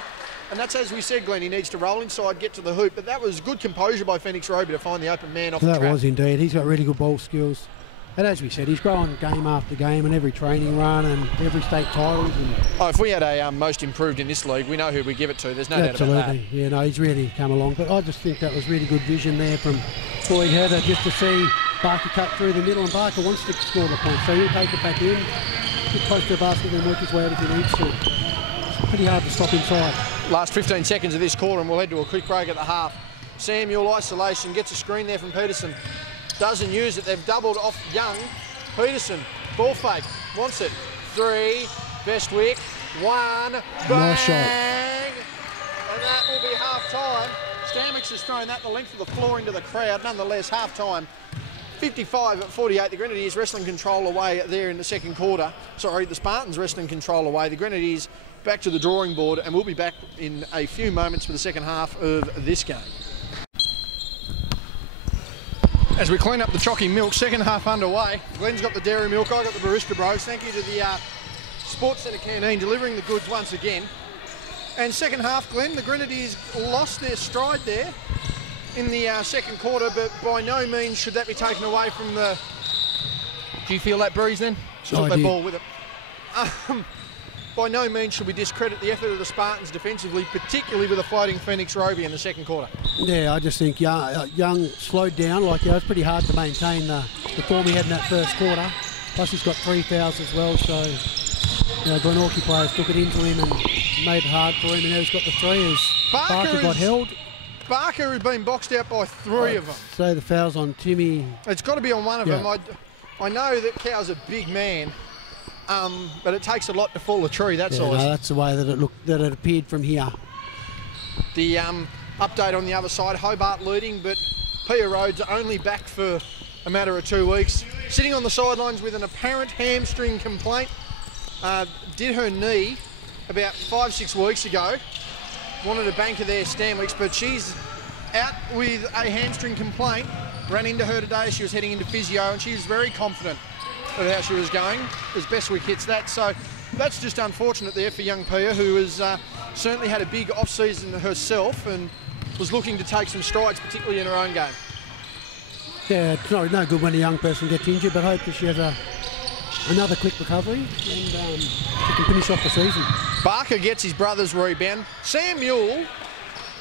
And that's as we said, Glenn, he needs to roll inside, get to the hoop. But that was good composure by Phoenix Roby to find the open man off the trap. That was indeed. He's got really good ball skills. And as we said, he's growing game after game and every training run and every state titles. If we had a most improved in this league, we know who we give it to. There's no doubt about that. Absolutely. Yeah, no, he's really come along. But I just think that was really good vision there from Boyd Heather, just to see Barker cut through the middle, and Barker wants to score the point. So he'll take it back in, get close to the basket and work his way out if he needs to. It's pretty hard to stop inside. Last 15 seconds of this quarter and we'll head to a quick break at the half. Samuel, isolation, gets a screen there from Peterson. Doesn't use it. They've doubled off Young. Peterson, ball fake, wants it. 3, Bestwick, 1, bang! Nice shot. And that will be half-time. Stanwicks has thrown that the length of the floor into the crowd. Nonetheless, half-time, 55-48. The Grenadiers wrestling control away there in the second quarter. Sorry, the Spartans wrestling control away. The Grenadiers back to the drawing board, and we'll be back in a few moments for the second half of this game. As we clean up the chalky milk, second half underway. Glenn's got the dairy milk, I got the barista bros. Thank you to the Sports Centre canteen delivering the goods once again. And second half, Glenn, the Grenadiers lost their stride there in the second quarter, but by no means should that be taken away from the... Do you feel that breeze then? Still that ball with it. By no means should we discredit the effort of the Spartans defensively, particularly with a floating Phoenix Roby in the second quarter. Yeah, I just think Young slowed down. Like, it was pretty hard to maintain the form he had in that first quarter. Plus he's got 3 fouls as well, so Glenorchy players took it into him and made it hard for him, and now he's got the 3 as Barker got held. Barker has been boxed out by 3 of them. So the foul's on Timmy. It's got to be on one of them. I know that Cow's a big man, but it takes a lot to fall a tree that size. No, that's the way that it looked, that it appeared from here. The update on the other side, Hobart leading, but Pia Rhodes only back for a matter of 2 weeks. Sitting on the sidelines with an apparent hamstring complaint. Did her knee about 5-6 weeks ago. Wanted a banker there, Stanwicks, but she's out with a hamstring complaint. Ran into her today. She was heading into physio, and she was very confident of how she was going as Bestwick hits that. So that's just unfortunate there for young Pia, who has certainly had a big off-season herself and was looking to take some strides, particularly in her own game. Yeah, it's no good when a young person gets injured, but hope that she has another quick recovery and she can finish off the season. Barker gets his brother's rebound. Sam Mule,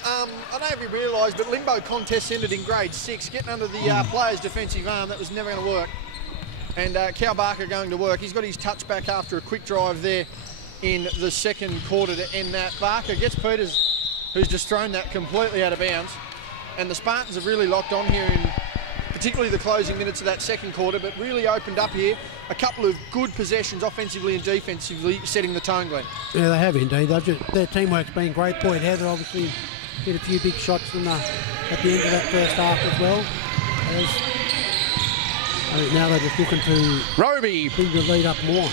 I don't know if you realise, but limbo contest ended in grade 6, getting under the player's defensive arm. That was never going to work. And Cal Barker going to work. He's got his touchback after a quick drive there in the second quarter to end that. Barker gets Peters, who's just thrown that completely out of bounds. And the Spartans have really locked on here in particularly the closing minutes of that second quarter, but really opened up here. A couple of good possessions offensively and defensively, setting the tone, Glenn. Yeah, they have indeed. Their teamwork's been great. Boyd Heather obviously hit a few big shots at the end of that first half as well. I think now they're just looking to Roby bring the lead up more.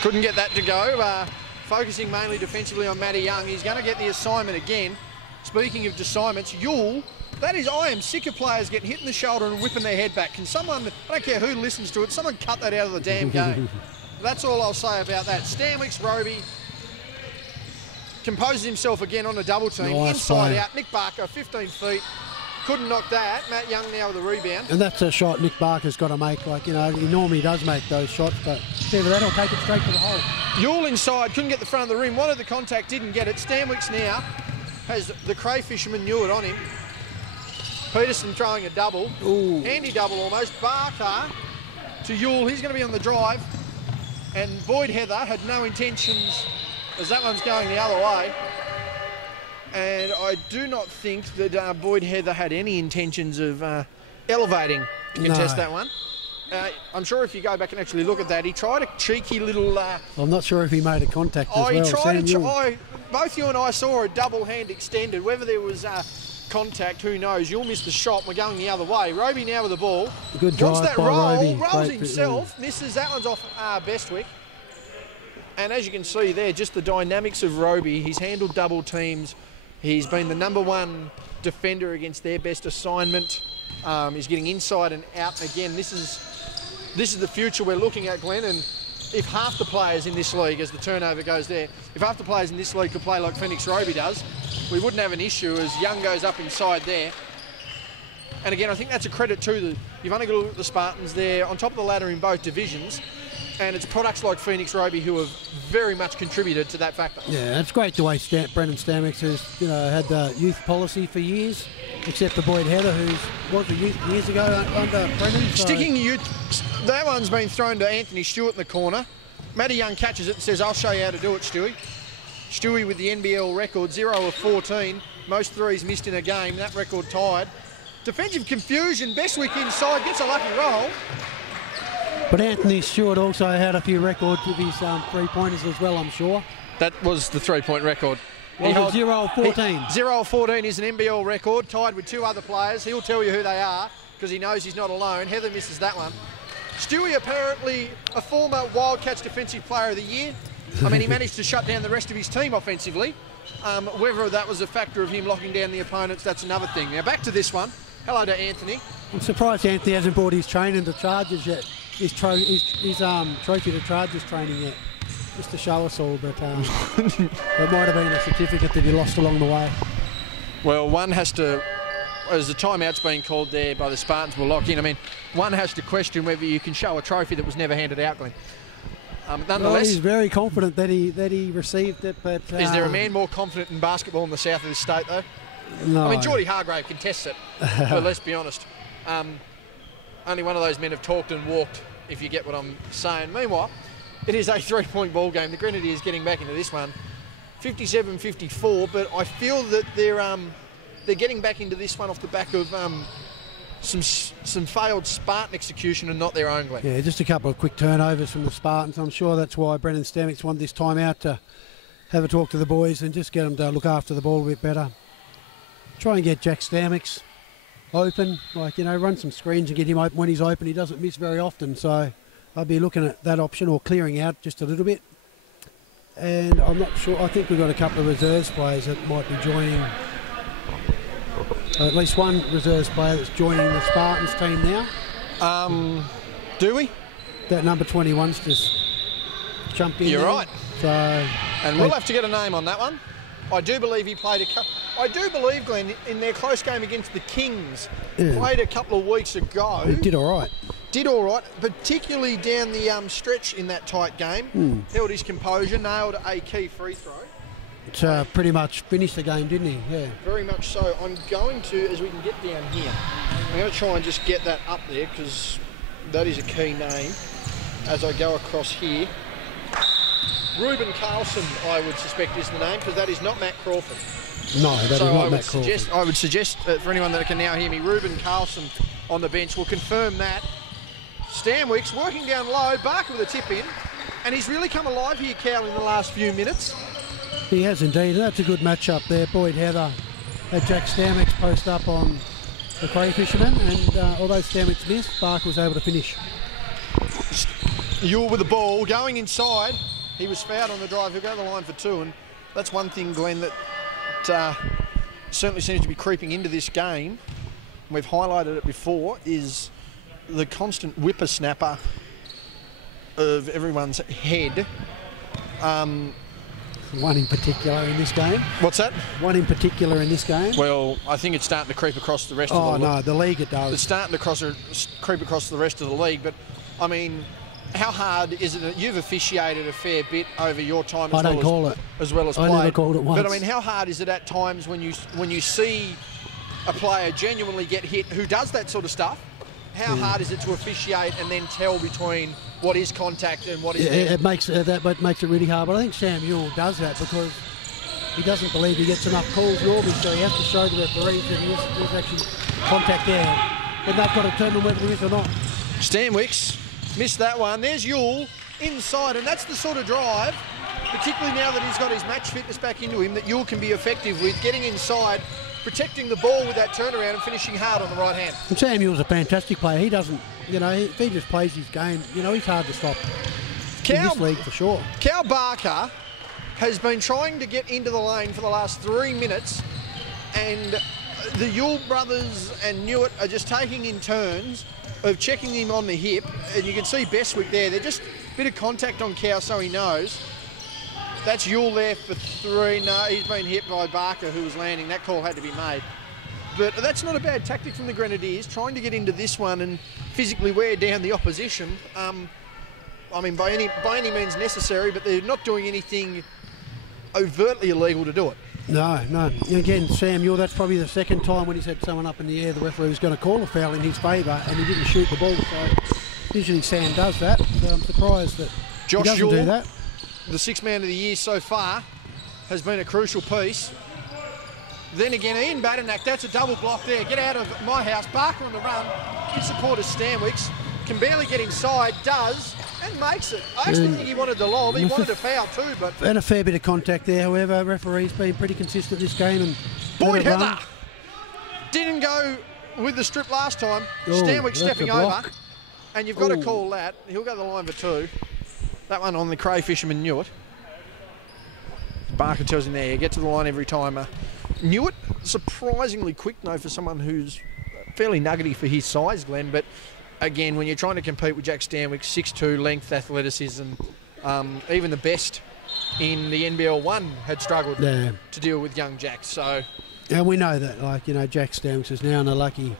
Couldn't get that to go. Focusing mainly defensively on Matty Young. He's going to get the assignment again. Speaking of assignments, Yule, that is, I am sick of players getting hit in the shoulder and whipping their head back. Can someone, I don't care who listens to it, someone cut that out of the damn game. That's all I'll say about that. Stanwicks, Roby composes himself again on a double team. Nice inside play. Out. Nick Barker, 15 feet. Couldn't knock that. Matt Young now with a rebound. And that's a shot Nick Barker's got to make. Like, he normally does make those shots, but either that or take it straight to the hole. Yule inside, couldn't get the front of the rim. Wanted the contact, didn't get it. Stanwicks now has the crayfisherman Newitt on him. Peterson throwing a double. Ooh. Handy double almost. Barker to Yule. He's going to be on the drive. And Boyd Heather had no intentions, as that one's going the other way. And I do not think that Boyd Heather had any intentions of elevating to contest that one. I'm sure if you go back and actually look at that, he tried a cheeky little... I'm not sure if he made a contact as well. He tried to both you and I saw a double hand extended. Whether there was contact, who knows? You'll miss the shot. We're going the other way. Roby now with the ball. Good drive wants that by roll. Roby. Rolls himself. Misses. That one's off Bestwick. And as you can see there, just the dynamics of Roby. He's handled double teams. He's been the #1 defender against their best assignment. He's getting inside and out. Again, this is the future we're looking at, Glenn. And if half the players in this league, as the turnover goes there, if half the players in this league could play like Phoenix Roby does, we wouldn't have an issue as Young goes up inside there. And again, I think that's a credit to you've only got to look at the Spartans there on top of the ladder in both divisions. And it's products like Phoenix Roby who have very much contributed to that factor. Yeah, it's great the way Brendan Stanwicks has had the youth policy for years, except for Boyd Heather, who was a youth years ago under Brendan. So. Sticking youth, that one's been thrown to Anthony Stewart in the corner. Matty Young catches it and says, I'll show you how to do it, Stewie. Stewie with the NBL record, 0 of 14. Most threes missed in a game, that record tied. Defensive confusion, Bestwick inside, gets a lucky roll. But Anthony Stewart also had a few records with his three-pointers as well, I'm sure. That was the three-point record. Well, 0 of 14. 0 of 14 is an NBL record, tied with 2 other players. He'll tell you who they are because he knows he's not alone. Heather misses that one. Stewie, apparently a former Wildcats Defensive Player of the Year. I mean, he managed to shut down the rest of his team offensively. Whether that was a factor of him locking down the opponents, that's another thing. Now back to this one. Hello to Anthony. I'm surprised Anthony hasn't brought his training to Chargers yet. His trophy to Chargers training yet. Just to show us all, but it might have been a certificate that he lost along the way. Well, one has to, as the timeout's been called there by the Spartans will lock in, I mean, one has to question whether you can show a trophy that was never handed out, Glenn. Nonetheless, well, he's very confident that he received it, but... is there a man more confident in basketball in the south of this state, though? No. I mean, Geordie Hargrave contests it, but let's be honest. Only one of those men have talked and walked, if you get what I'm saying. Meanwhile, it is a 3-point ball game. The Grenadiers getting back into this one. 57-54, but I feel that they're getting back into this one off the back of some failed Spartan execution and not their own, Glenn. Yeah, just a couple of quick turnovers from the Spartans. I'm sure that's why Brendan Stamets wanted this time out, to have a talk to the boys and just get them to look after the ball a bit better. Try and get Jack Stamets open, run some screens and get him open when he's open. He doesn't miss very often, so I'd be looking at that option, or clearing out just a little bit. And I'm not sure, I think we've got a couple of reserves players that might be joining, at least one reserves player that's joining the Spartans team now. Do we? That number 21's just jumped in. You're there. right. So, and we'll have to get a name on that one. I do believe he played I do believe, Glenn, in their close game against the Kings, played a couple of weeks ago. He did all right. Did all right, particularly down the stretch in that tight game. Held his composure, nailed a key free throw. It pretty much finished the game, didn't he? Yeah. Very much so. I'm going to, as we can get down here, I'm going to try and just get that up there, because that is a key name as I go across here. Ruben Carlson, I would suspect, is the name, because that is not Matt Crawford. No, that is not Matt Crawford. I would suggest, for anyone that can now hear me, Ruben Carlson on the bench will confirm that. Stanwick's working down low, Barker with a tip in, and he's really come alive here, Cal, in the last few minutes. He has indeed, and that's a good match-up there. Boyd Heather had Jack Stanwick's post up on the Crayfisherman, and although Stanwick's missed, Barker was able to finish. Ewell with the ball, going inside. He was fouled on the drive. He'll go to the line for two, and that's one thing, Glenn, that certainly seems to be creeping into this game. We've highlighted it before, is the constant whippersnapper of everyone's head. One in particular in this game. What's that? One in particular in this game. Well, I think it's starting to creep across the rest of the league. Oh, no, the league it does. It's starting to creep across the rest of the league, but, I mean, how hard is it? You've officiated a fair bit over your time as well as played. I never called it once. But I mean, how hard is it at times when you see a player genuinely get hit who does that sort of stuff? How hard is it to officiate and then tell between what is contact and what is it makes that makes it really hard. But I think Sam Ewell does that because he doesn't believe he gets enough calls normally, so he has to show the referees that there's actually contact there. But they've got to determine whether there is or not. Stanwicks missed that one. There's Ewell inside, and that's the sort of drive, particularly now that he's got his match fitness back into him, that Ewell can be effective with, getting inside, protecting the ball with that turnaround and finishing hard on the right hand. And Sam Ewell's a fantastic player. He doesn't, if he just plays his game, he's hard to stop in this league for sure. Cal Barker has been trying to get into the lane for the last 3 minutes, and the Ewell brothers and Newitt are just taking in turns of checking him on the hip, and you can see Bestwick there. They're just a bit of contact on Cow, so he knows. That's Ewell there for three. No, he's been hit by Barker, who was landing. That call had to be made. But that's not a bad tactic from the Grenadiers, trying to get into this one and physically wear down the opposition. I mean, by any means necessary, but they're not doing anything overtly illegal to do it. No. Again, Sam Ewell, that's probably the second time when he's had someone up in the air, the referee was going to call a foul in his favour, and he didn't shoot the ball. So usually Sam does that. So I'm surprised that he doesn't do that. The sixth man of the year so far, has been a crucial piece. Then again, Ian Badanack, that's a double block there. Get out of my house. Barker on the run in support of Stanwicks. Can barely get inside, does, and makes it. I actually think he wanted the lob. He wanted a foul too, but... And a fair bit of contact there. However, referee's been pretty consistent this game. And Boyd Heather didn't go with the strip last time. Stanwick stepping over. And you've got to call that. He'll go to the line for two. That one on the Crayfisherman Newitt. Barker tells him there, get to the line every time. Newitt, surprisingly quick though for someone who's fairly nuggety for his size, Glenn, but again, when you're trying to compete with Jack Stanwick, 6'2", length, athleticism, even the best in the NBL 1 had struggled to deal with young Jack. So, and we know that, like, you know, Jack Stanwick is now in a lucky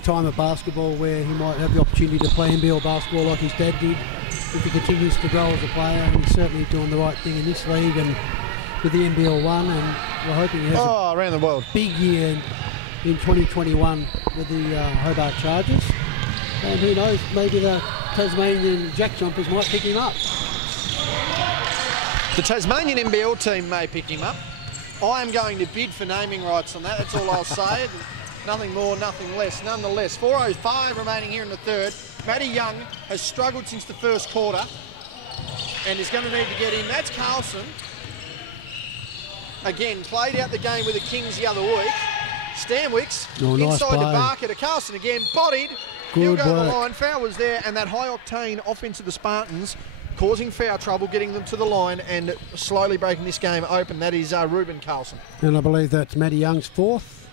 time of basketball where he might have the opportunity to play NBL basketball like his dad did if he continues to grow as a player. And he's certainly doing the right thing in this league and with the NBL 1, and we're hoping he has around the world big year in 2021 with the Hobart Chargers. And who knows, maybe the Tasmanian Jack Jumpers might pick him up. The Tasmanian NBL team may pick him up. I am going to bid for naming rights on that. That's all I'll say. Nothing more, nothing less. Nonetheless, 4:05 remaining here in the third. Matty Young has struggled since the first quarter and is going to need to get in. That's Carlson. Again, played out the game with the Kings the other week. Stanwicks inside to Barker to Carlson again, bodied. He'll go to the line. Foul was there, and that high-octane offense of the Spartans causing foul trouble, getting them to the line and slowly breaking this game open. That is Ruben Carlson. And I believe that's Matty Young's fourth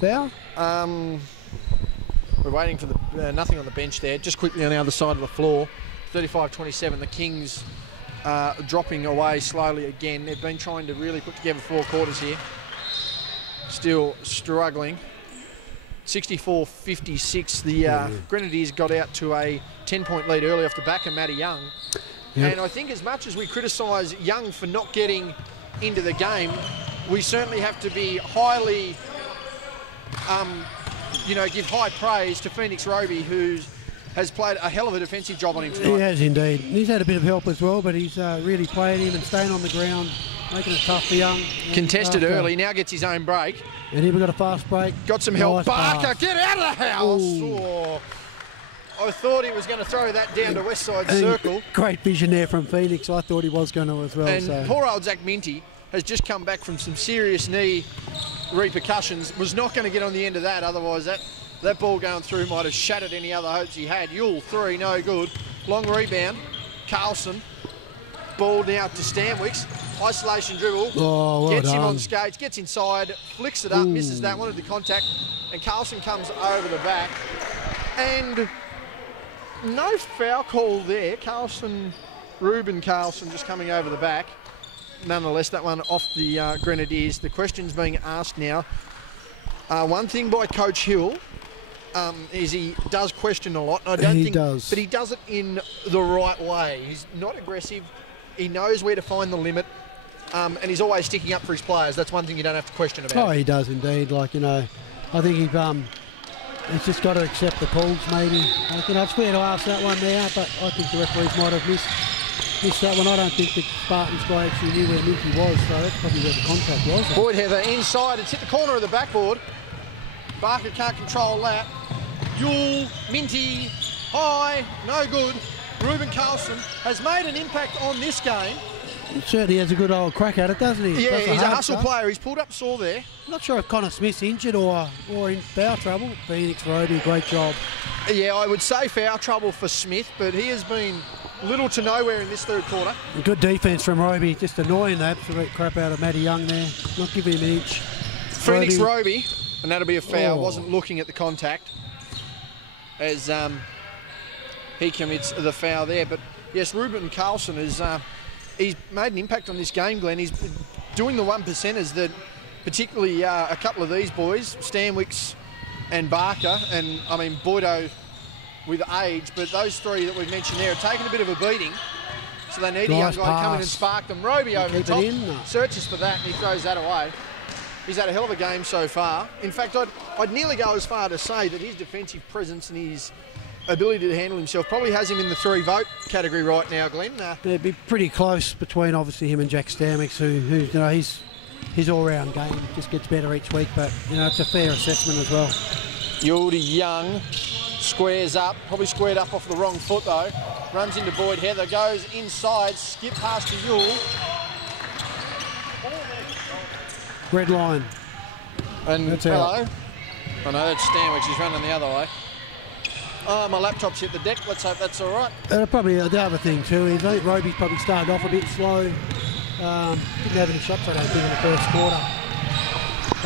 foul. We're waiting for the nothing on the bench there. Just quickly on the other side of the floor, 35-27. The Kings dropping away slowly again. They've been trying to really put together 4 quarters here. Still struggling. 64-56. The Grenadiers got out to a 10-point lead early off the back of Matty Young. Yep. And I think as much as we criticise Young for not getting into the game, we certainly have to be highly, give high praise to Phoenix Roby, who has played a hell of a defensive job on him tonight. He has indeed. He's had a bit of help as well, but he's really playing him and staying on the ground, making it tough for Young. Contested early, now gets his own break. And here we got a fast break. Got some help. Barker, pass. Get out of the house! Oh, I thought he was going to throw that down to West Side Circle. Great vision there from Phoenix. I thought he was going to as well. And poor old Zach Minty has just come back from some serious knee repercussions. Was not going to get on the end of that, otherwise that ball going through might have shattered any other hopes he had. Yule, 3, no good. Long rebound. Carlson. Ball now to Stanwicks. Isolation dribble. Oh, well gets done. him on skates, gets inside, flicks it up, misses that, wanted the contact, and Carlson comes over the back. And no foul call there. Ruben Carlson just coming over the back. Nonetheless, that one off the Grenadiers. The question's being asked now. One thing by Coach Hill is he does question a lot. I don't think, does. But he does it in the right way. He's not aggressive. He knows where to find the limit, and he's always sticking up for his players. That's one thing you don't have to question about. Oh, he does indeed. I think he's just got to accept the calls, maybe. It's fair to ask that one there, but I think the referees might have missed that one. I don't think the Spartans guy actually knew where Minty was, so that's probably where the contact was. Boyd Heather inside. It's hit the corner of the backboard. Barker can't control that. Yule, Minty, high, no good. Ruben Carlson has made an impact on this game. He certainly has a good old crack at it, doesn't he? Yeah, he's a hustle player. He's pulled up sore there. I'm not sure if Connor Smith's injured or in foul trouble. Phoenix Roby, great job. Yeah, I would say foul trouble for Smith, but he has been little to nowhere in this third quarter. Good defence from Roby, just annoying the absolute crap out of Matty Young there. Not giving him an inch. Phoenix Roby, and that'll be a foul. Wasn't looking at the contact as he commits the foul there. But yes, Ruben Carlson is he's made an impact on this game, Glenn. He's doing the 1%ers that particularly a couple of these boys, Stanwicks and Barker, and I mean Boydo with age, but those 3 that we've mentioned there are taking a bit of a beating. So they need a young guy to come in and spark them. Roby over the top, searches for that, and he throws that away. He's had a hell of a game so far. In fact, I'd nearly go as far to say that his defensive presence and his ability to handle himself probably has him in the 3-vote category right now, Glenn. It'd be pretty close between obviously him and Jack Stanwicks, who his all-round game just gets better each week, but it's a fair assessment as well. Yuldy Young squares up, probably squared up off the wrong foot though. Runs into Boyd Heather, goes inside, skip past to Yule. Red line. And that's hello. I know that's Stanwicks, he's running the other way. Oh, my laptop's hit the deck. Let's hope that's all right. Probably the other thing too is I think Roby's probably started off a bit slow. Didn't have any shots, I don't think, in the first quarter.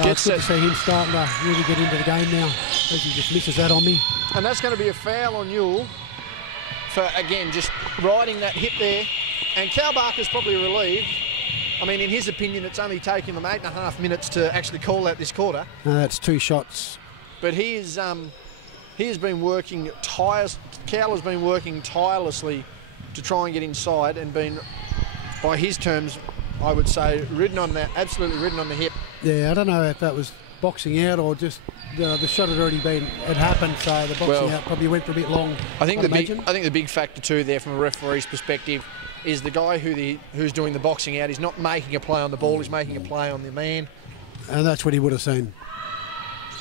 It's good to see him starting to really get into the game now, as he just misses that on me. And that's going to be a foul on Yule for, again, just riding that hit there. And Cal Barker's probably relieved. I mean, in his opinion, it's only taken them 8.5 minutes to actually call out this quarter. That's 2 shots. But he has been working Cal has been working tirelessly to try and get inside and been, by his terms, I would say, absolutely ridden on the hip. Yeah, I don't know if that was boxing out or just the shot had happened, so the boxing out probably went for a bit long. I think the big factor too there from a referee's perspective is the guy who's doing the boxing out is not making a play on the ball, he's making a play on the man. And that's what he would have seen.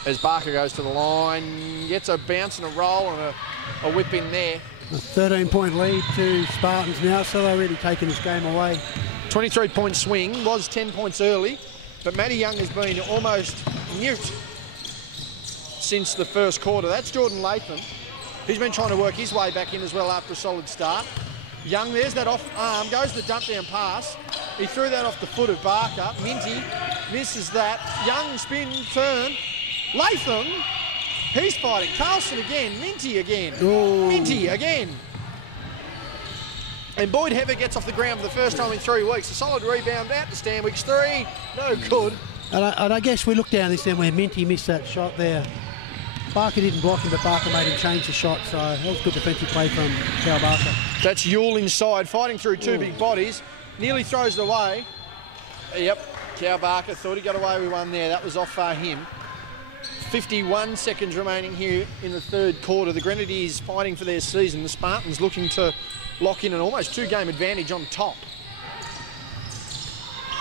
As Barker goes to the line, gets a bounce and a roll and a whip in there. A 13-point lead to Spartans now, so they're really taking this game away. 23-point swing, was 10 points early, but Matty Young has been almost mute since the first quarter. That's Jordan Latham. He's been trying to work his way back in as well after a solid start. Young, there's that off arm, goes the dump down pass. He threw that off the foot of Barker. Minty misses that. Young spin, turn. Latham, he's fighting. Carlson again, Minty again. Ooh. Minty again. And Boyd Heather gets off the ground for the first time in 3 weeks. A solid rebound out to Stanwick's 3. No good. And I guess we look down this end where Minty missed that shot there. Barker didn't block him, but Barker made him change the shot, so that was good defensive play from Cal Barker. That's Yule inside, fighting through 2 big bodies. Nearly throws it away. Yep, Cal Barker thought he got away with one there. That was off him. 51 seconds remaining here in the third quarter. The Grenadiers fighting for their season. The Spartans looking to lock in an almost 2-game advantage on top.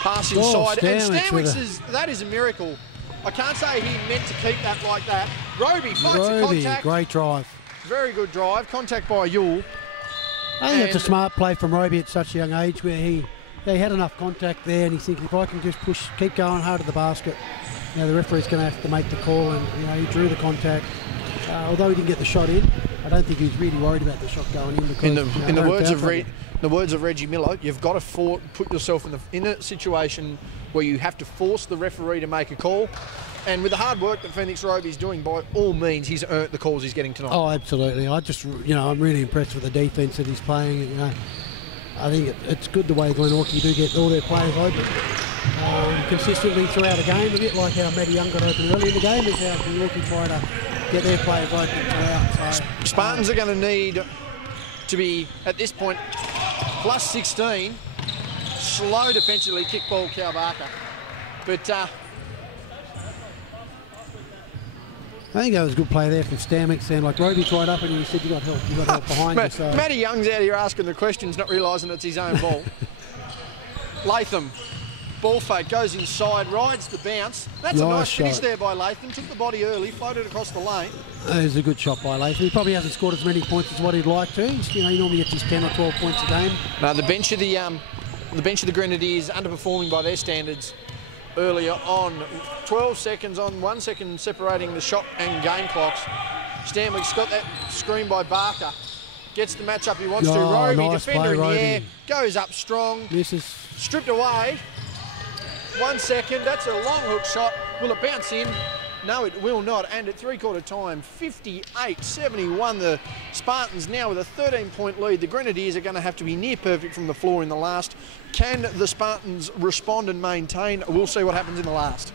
Pass inside, and Stanwick's that is a miracle. I can't say he meant to keep that like that. Roby fights the contact. Great drive. Very good drive. Contact by Yule. I think it's a smart play from Roby at such a young age where he had enough contact there and he's thinking, if I can just keep going hard at the basket, the referee's going to have to make the call, and he drew the contact. Although he didn't get the shot in, I don't think he was really worried about the shot going in. Because, in the words of Reggie Miller, you've got to put yourself in a situation where you have to force the referee to make a call. And with the hard work that Phoenix Roby's doing, by all means, he's earned the calls he's getting tonight. Oh, absolutely. I'm really impressed with the defence that he's playing. I think it's good the way Glenorchy do get all their players open consistently throughout the game. A bit like how Matty Young got open early in the game, is how Glenorchy try to get their players open throughout. So, Spartans are going to need to be, at this point, plus 16. Slow defensively, kick ball, Cal Barker. But I think that was a good play there from Stanwick, saying like Roby tried up and he said you got help behind you. So. Matty Young's out here asking the questions, not realising it's his own ball. Latham, ball fake, goes inside, rides the bounce. That's a nice finish there by Latham. Took the body early, floated across the lane. That is a good shot by Latham. He probably hasn't scored as many points as what he'd like to. He normally gets his 10 or 12 points a game. No, the bench of the Grenadiers underperforming by their standards earlier on. 12 seconds on, 1 second separating the shot and game clocks. Stanwick's got that screen by Barker. Gets the matchup he wants to. Roby, nice defender in the air, goes up strong. Misses. Stripped away. 1 second, that's a long hook shot. Will it bounce in? No, it will not. And at three-quarter time, 58-71. The Spartans now with a 13-point lead. The Grenadiers are going to have to be near perfect from the floor in the last. Can the Spartans respond and maintain? We'll see what happens in the last.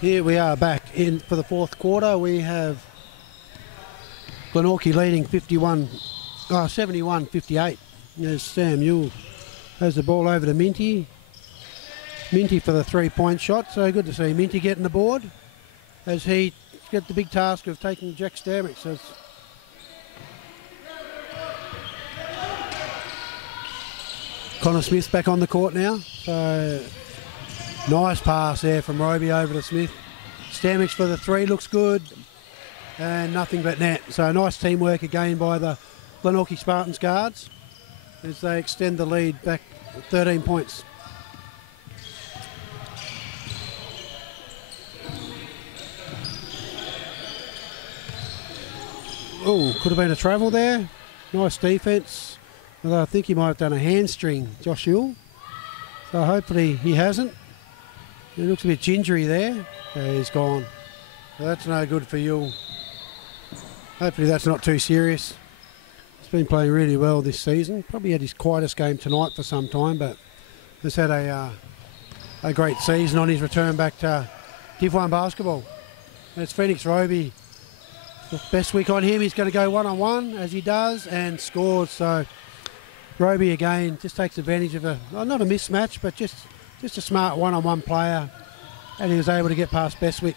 Here we are back in for the fourth quarter. We have Glenorchy leading 71-58. There's Sam Yule has the ball over to Minty. Minty for the three-point shot, so good to see Minty getting the board as he gets the big task of taking Jack Stanwick. So Connor Smith back on the court now. So nice pass there from Roby over to Smith. Stanwick for the three, looks good, and nothing but net. So nice teamwork again by the Glenorchy Spartans guards as they extend the lead back 13 points. Oh, could have been a travel there. Nice defence. Although I think he might have done a hamstring, Josh Yule. So hopefully he hasn't. He looks a bit gingery there. He's gone. So that's no good for you. Hopefully that's not too serious. He's been playing really well this season. Probably had his quietest game tonight for some time, but has had a great season on his return back to Div 1 basketball. It's Phoenix Roby. The best week on him. He's going to go one-on-one as he does and scores. So Roby again just takes advantage of not a mismatch, but just a smart one-on-one player, and he was able to get past Bestwick.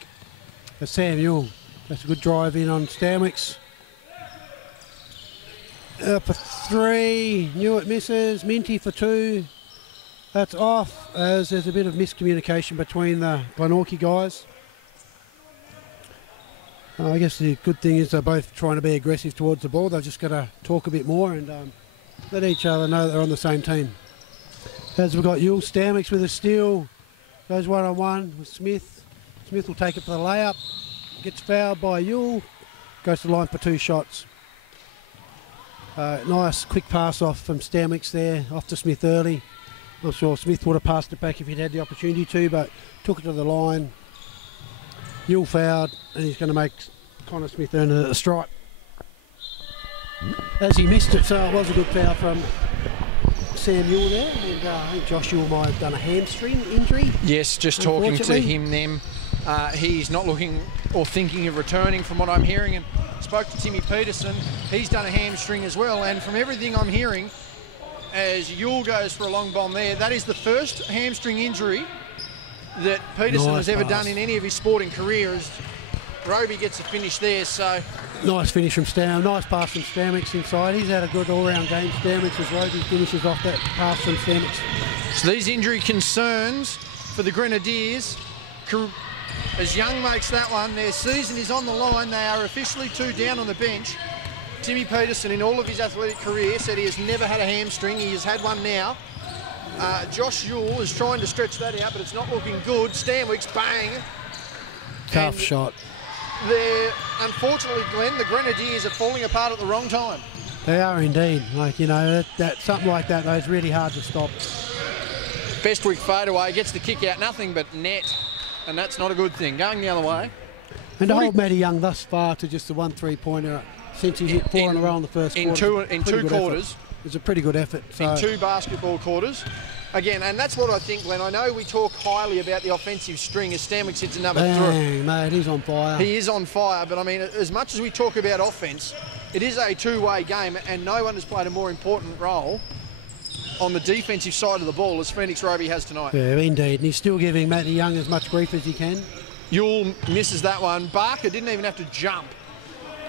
Sam Ewell, that's a good drive in on Stanwicks. For 3, Newitt misses, Minty for 2. That's off, as there's a bit of miscommunication between the Glenorchy guys. I guess the good thing is they're both trying to be aggressive towards the ball. They've just got to talk a bit more and let each other know they're on the same team. As we've got Ewell, Stanwicks with a steal, goes one-on-one with Smith. Smith will take it for the layup, gets fouled by Ewell, goes to the line for 2 shots. Nice quick pass off from Stanwicks there, off to Smith early. Not sure Smith would have passed it back if he'd had the opportunity to, but took it to the line. Ewell fouled, and he's going to make Connor Smith earn a stripe. As he missed it, so it was a good foul from Sam Ewell there, and I think Josh Ewell might have done a hamstring injury. Yes, just talking to him then. He's not looking or thinking of returning from what I'm hearing, and spoke to Timmy Peterson. He's done a hamstring as well, and from everything I'm hearing, as Ewell goes for a long bomb there, that is the first hamstring injury that Peterson has ever done in any of his sporting career. As Roby gets a finish there, so... Nice finish from Stam. Nice pass from Stanwicks inside. He's had a good all-round game, Stanwicks, as Roby finishes off that pass from Stanwicks. So these injury concerns for the Grenadiers, as Young makes that one, their season is on the line. They are officially 2 down on the bench. Timmy Peterson, in all of his athletic career, said he has never had a hamstring. He has had one now. Josh Ewell is trying to stretch that out, but it's not looking good. Stanwicks, bang. Tough shot. Unfortunately, Glenn, the Grenadiers are falling apart at the wrong time. They are indeed. Like, you know, that something like that, though, is really hard to stop. Bestwick fadeaway, gets the kick out, nothing but net, and that's not a good thing. Going the other way. And to hold Matty Young thus far to just the 1 3-pointer since he hit 4 in a row in the first quarter. In two quarters. It's a pretty good effort. So. In 2 basketball quarters. Again, and that's what I think, Glenn. I know we talk highly about the offensive string as Stanwicks hits another through. Mate, he's on fire. He is on fire, but I mean, as much as we talk about offense, it is a 2-way game, and no one has played a more important role on the defensive side of the ball as Phoenix Roby has tonight. Yeah, indeed. And he's still giving Matty Young as much grief as he can. Ewell misses that one. Barker didn't even have to jump.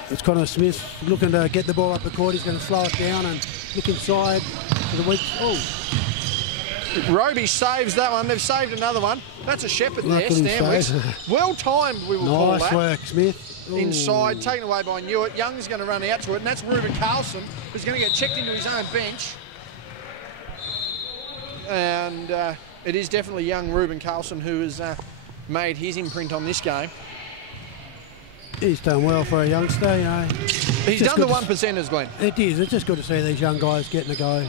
It's Connor Smith looking to get the ball up the court. He's going to slow it down and look inside to the weak. Oh. Roby saves that one. They've saved another one. That's a shepherd there, Stanwicks. Well timed, we will call that. Nice work, Smith. Ooh. Inside, taken away by Newitt. Young's going to run out to it, and that's Ruben Carlson, who's going to get checked into his own bench. And it is definitely young Ruben Carlson who has made his imprint on this game. He's done well for a youngster, you know. He's done the 1%ers, Glenn. It is. It's just good to see these young guys getting a go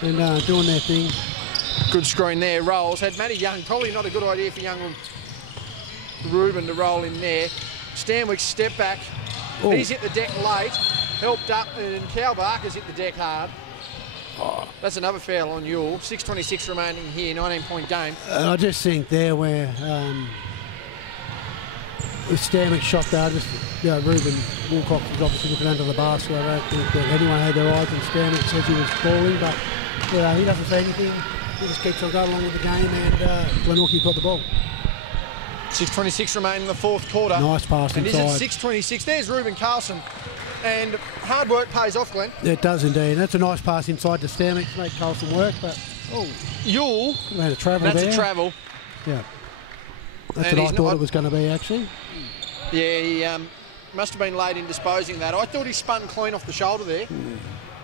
and doing their thing. Good screen there, rolls. Had Matty Young, probably not a good idea for young Ruben to roll in there. Stanwicks step back. Ooh. He's hit the deck late, helped up, and Cal Barker's hit the deck hard. Oh. That's another foul on Ewell. 6:26 remaining here, 19-point game. I just think there where with Stanwicks shot there, Ruben Wilcox was obviously looking under the basket. I don't think that anyone had their eyes on Stanwicks as he was falling, but he doesn't say anything. He just keeps on going along with the game, and Glenorchy got the ball. 6:26 remaining in the 4th quarter. Nice pass inside. And is it 6:26? There's Ruben Carlson. And hard work pays off, Glenn. It does indeed. That's a nice pass inside to Stanwicks to make Carlson work, but Ewell. Had a travel that's there. A travel. Yeah. That's what I thought it was going to be, actually. Yeah, he must have been late in disposing that. I thought he spun clean off the shoulder there.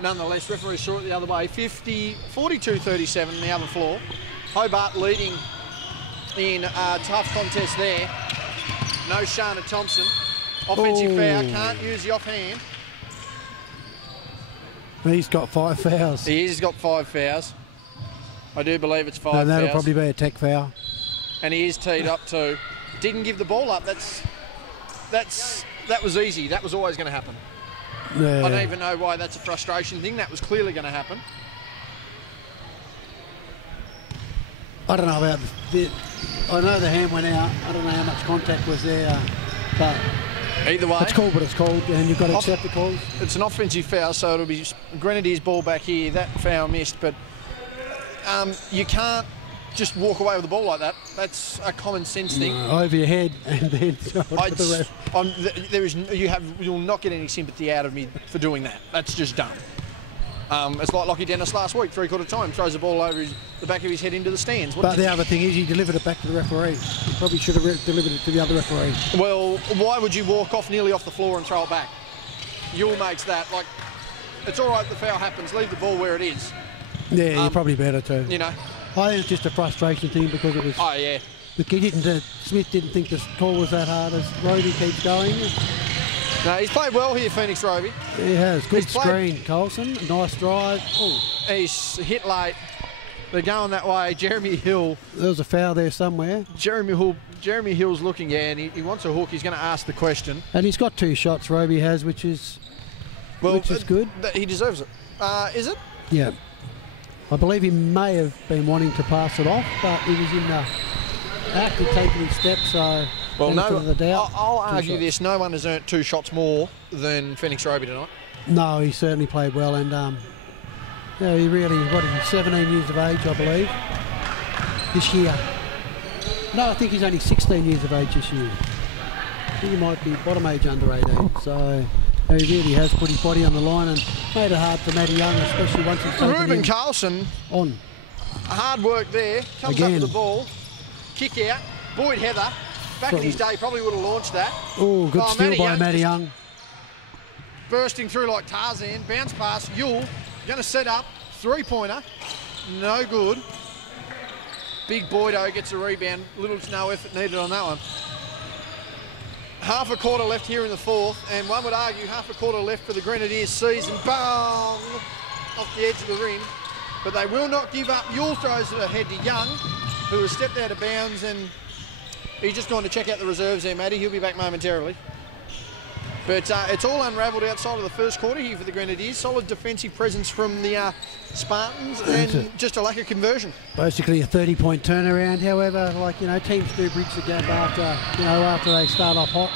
Nonetheless, referee saw it the other way. 42-37 on the other floor. Hobart leading in a tough contest there. No Shana Thompson. Offensive foul, can't use the offhand. He's got 5 fouls. He's got 5 fouls. I do believe it's 5 and that'll fouls. probably be a tech foul. and he is teed up too. Didn't give the ball up. That was easy. That was always going to happen. Yeah. I don't even know why that's a frustration thing. That was clearly going to happen. I don't know about I know the hand went out. I don't know how much contact was there, but either way, it's called what it's called, and you've got to accept the calls. It's an offensive foul, so it'll be Grenadiers' ball back here. That foul missed, but you can't just walk away with the ball like that. That's a common sense thing. Over your head and then you'll not get any sympathy out of me for doing that. That's just dumb. It's like Lockie Dennis last week, three-quarter time, throws the ball over the back of his head into the stands. But the other thing is he delivered it back to the referee. He probably should have delivered it to the other referee. Well, why would you walk off nearly off the floor and throw it back? Yule makes that. Like, it's all right if the foul happens. Leave the ball where it is. Yeah, you're probably better too. You know. I think it's just a frustration thing because it was... Oh, yeah. Smith didn't think the call was that hard as Roby keeps going. No, he's played well here, Phoenix Roby. He has. Good screen, Coulson. Nice drive. Ooh. He's hit late. They're going that way. Jeremy Hill. There was a foul there somewhere. Jeremy Hill's looking, yeah, and he wants a hook. He's going to ask the question. And he's got 2 shots, Roby has, which is good. He deserves it. Is it? Yeah. I believe he may have been wanting to pass it off, but he was in the act of taking his steps, so... Well, I'll argue shots. This. No one has earned 2 shots more than Phoenix Roby tonight. No, he certainly played well, and he really, he's 17 years of age, I believe, this year. No, I think he's only 16 years of age this year. I think he might be bottom age under 18, so he really has put his body on the line and made it hard for Matty Young, especially once he's taken Ruben Carlson on. Hard work there, comes up with the ball, kick out, Boyd Heather. Back in his day, probably would have launched that. Oh, good steal by Matty Young. Bursting through like Tarzan. Bounce pass. Yule going to set up. 3-pointer. No good. Big Boydo gets a rebound. Little to no effort needed on that one. Half a quarter left here in the 4th, and one would argue half a quarter left for the Grenadiers season. Bang! Off the edge of the rim. But they will not give up. Yule throws it ahead to Young, who has stepped out of bounds, and he's just gone to check out the reserves there, Matty. He'll be back momentarily. But it's all unravelled outside of the first quarter here for the Grenadiers. Solid defensive presence from the Spartans and just a lack of conversion. Basically a 30-point turnaround. However, teams do bridge the gap after they start off hot.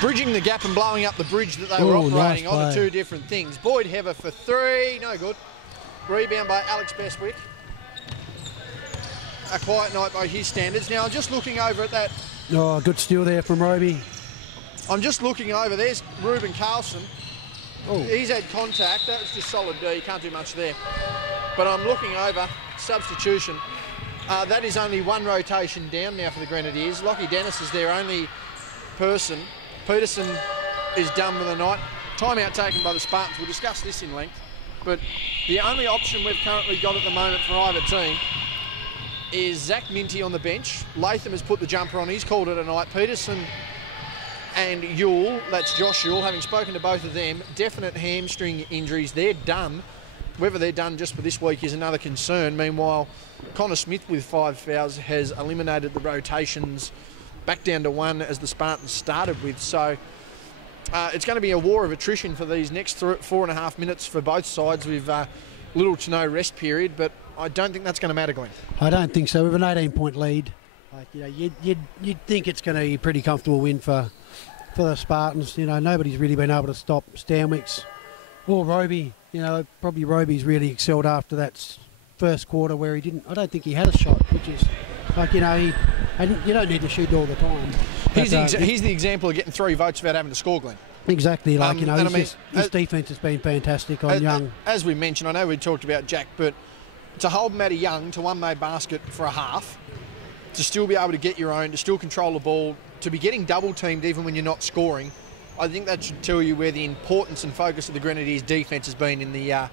Bridging the gap and blowing up the bridge that they were operating on are 2 different things. Boyd Heather for 3, no good. Rebound by Alex Bestwick. A quiet night by his standards. Now, I'm just looking over at that. Oh, good steal there from Roby. I'm just looking over. There's Ruben Carlson. Oh. He's had contact. That's just solid D. You can't do much there. But I'm looking over. Substitution. That is only 1 rotation down now for the Grenadiers. Lockie Dennis is their only person. Peterson is done for the night. Timeout taken by the Spartans. We'll discuss this in length. But the only option we've currently got at the moment for either team is Zach Minty on the bench. Latham has put the jumper on. He's called it a night. Peterson and Yule, that's Josh Yule, having spoken to both of them, definite hamstring injuries. They're done. Whether they're done just for this week is another concern. Meanwhile, Connor Smith with 5 fouls has eliminated the rotations back down to 1 as the Spartans started with. So it's going to be a war of attrition for these next 4.5 minutes for both sides with little to no rest period, but I don't think that's going to matter, Glenn. I don't think so. With an 18-point lead, you'd think it's going to be a pretty comfortable win for the Spartans. Nobody's really been able to stop Stanwicks or Roby. Probably Roby's really excelled after that first quarter where I don't think he had a shot, which is you don't need to shoot all the time. He's the example of getting 3 votes without having to score, Glenn. Exactly, his defence has been fantastic on Young. As we mentioned, I know we talked about Jack, but to hold Matty Young to 1 made basket for a half, to still be able to get your own, to still control the ball, to be getting double-teamed even when you're not scoring, I think that should tell you where the importance and focus of the Grenadiers' defence has been in the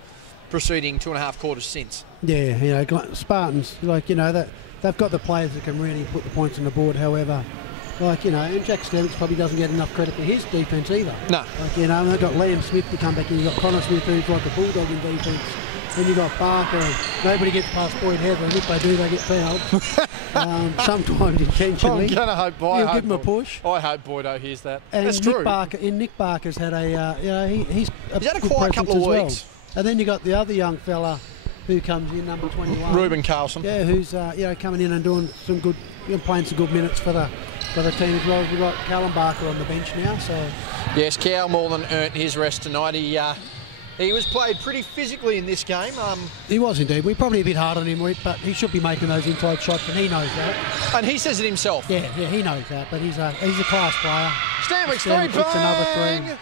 preceding 2.5 quarters since. Yeah, Spartans, they've got the players that can really put the points on the board. However, and Jack Stanwicks probably doesn't get enough credit for his defence either. No. They've got Liam Smith to come back in. You've got Connor Smith, who's like a bulldog in defence. Then you've got Barker. Nobody gets past Boyd Heather, and if they do, they get fouled. sometimes intentionally. I'm going to hope He'll give him a push. I hope Boydo hears that. And That's true. Nick Barker's had he's had a quiet couple of weeks. Well. And then you got the other young fella who comes in, number 21. Ruben Carlson. Yeah, who's coming in and doing some good, playing some good minutes for the team as well. We've got Callum Barker on the bench now, so. Yes, Cal more than earned his rest tonight. He was played pretty physically in this game. He was indeed. We're probably a bit hard on him, but he should be making those inside shots, and he knows that. And he says it himself. Yeah, he knows that. But he's a class player. Stanwicks puts another three.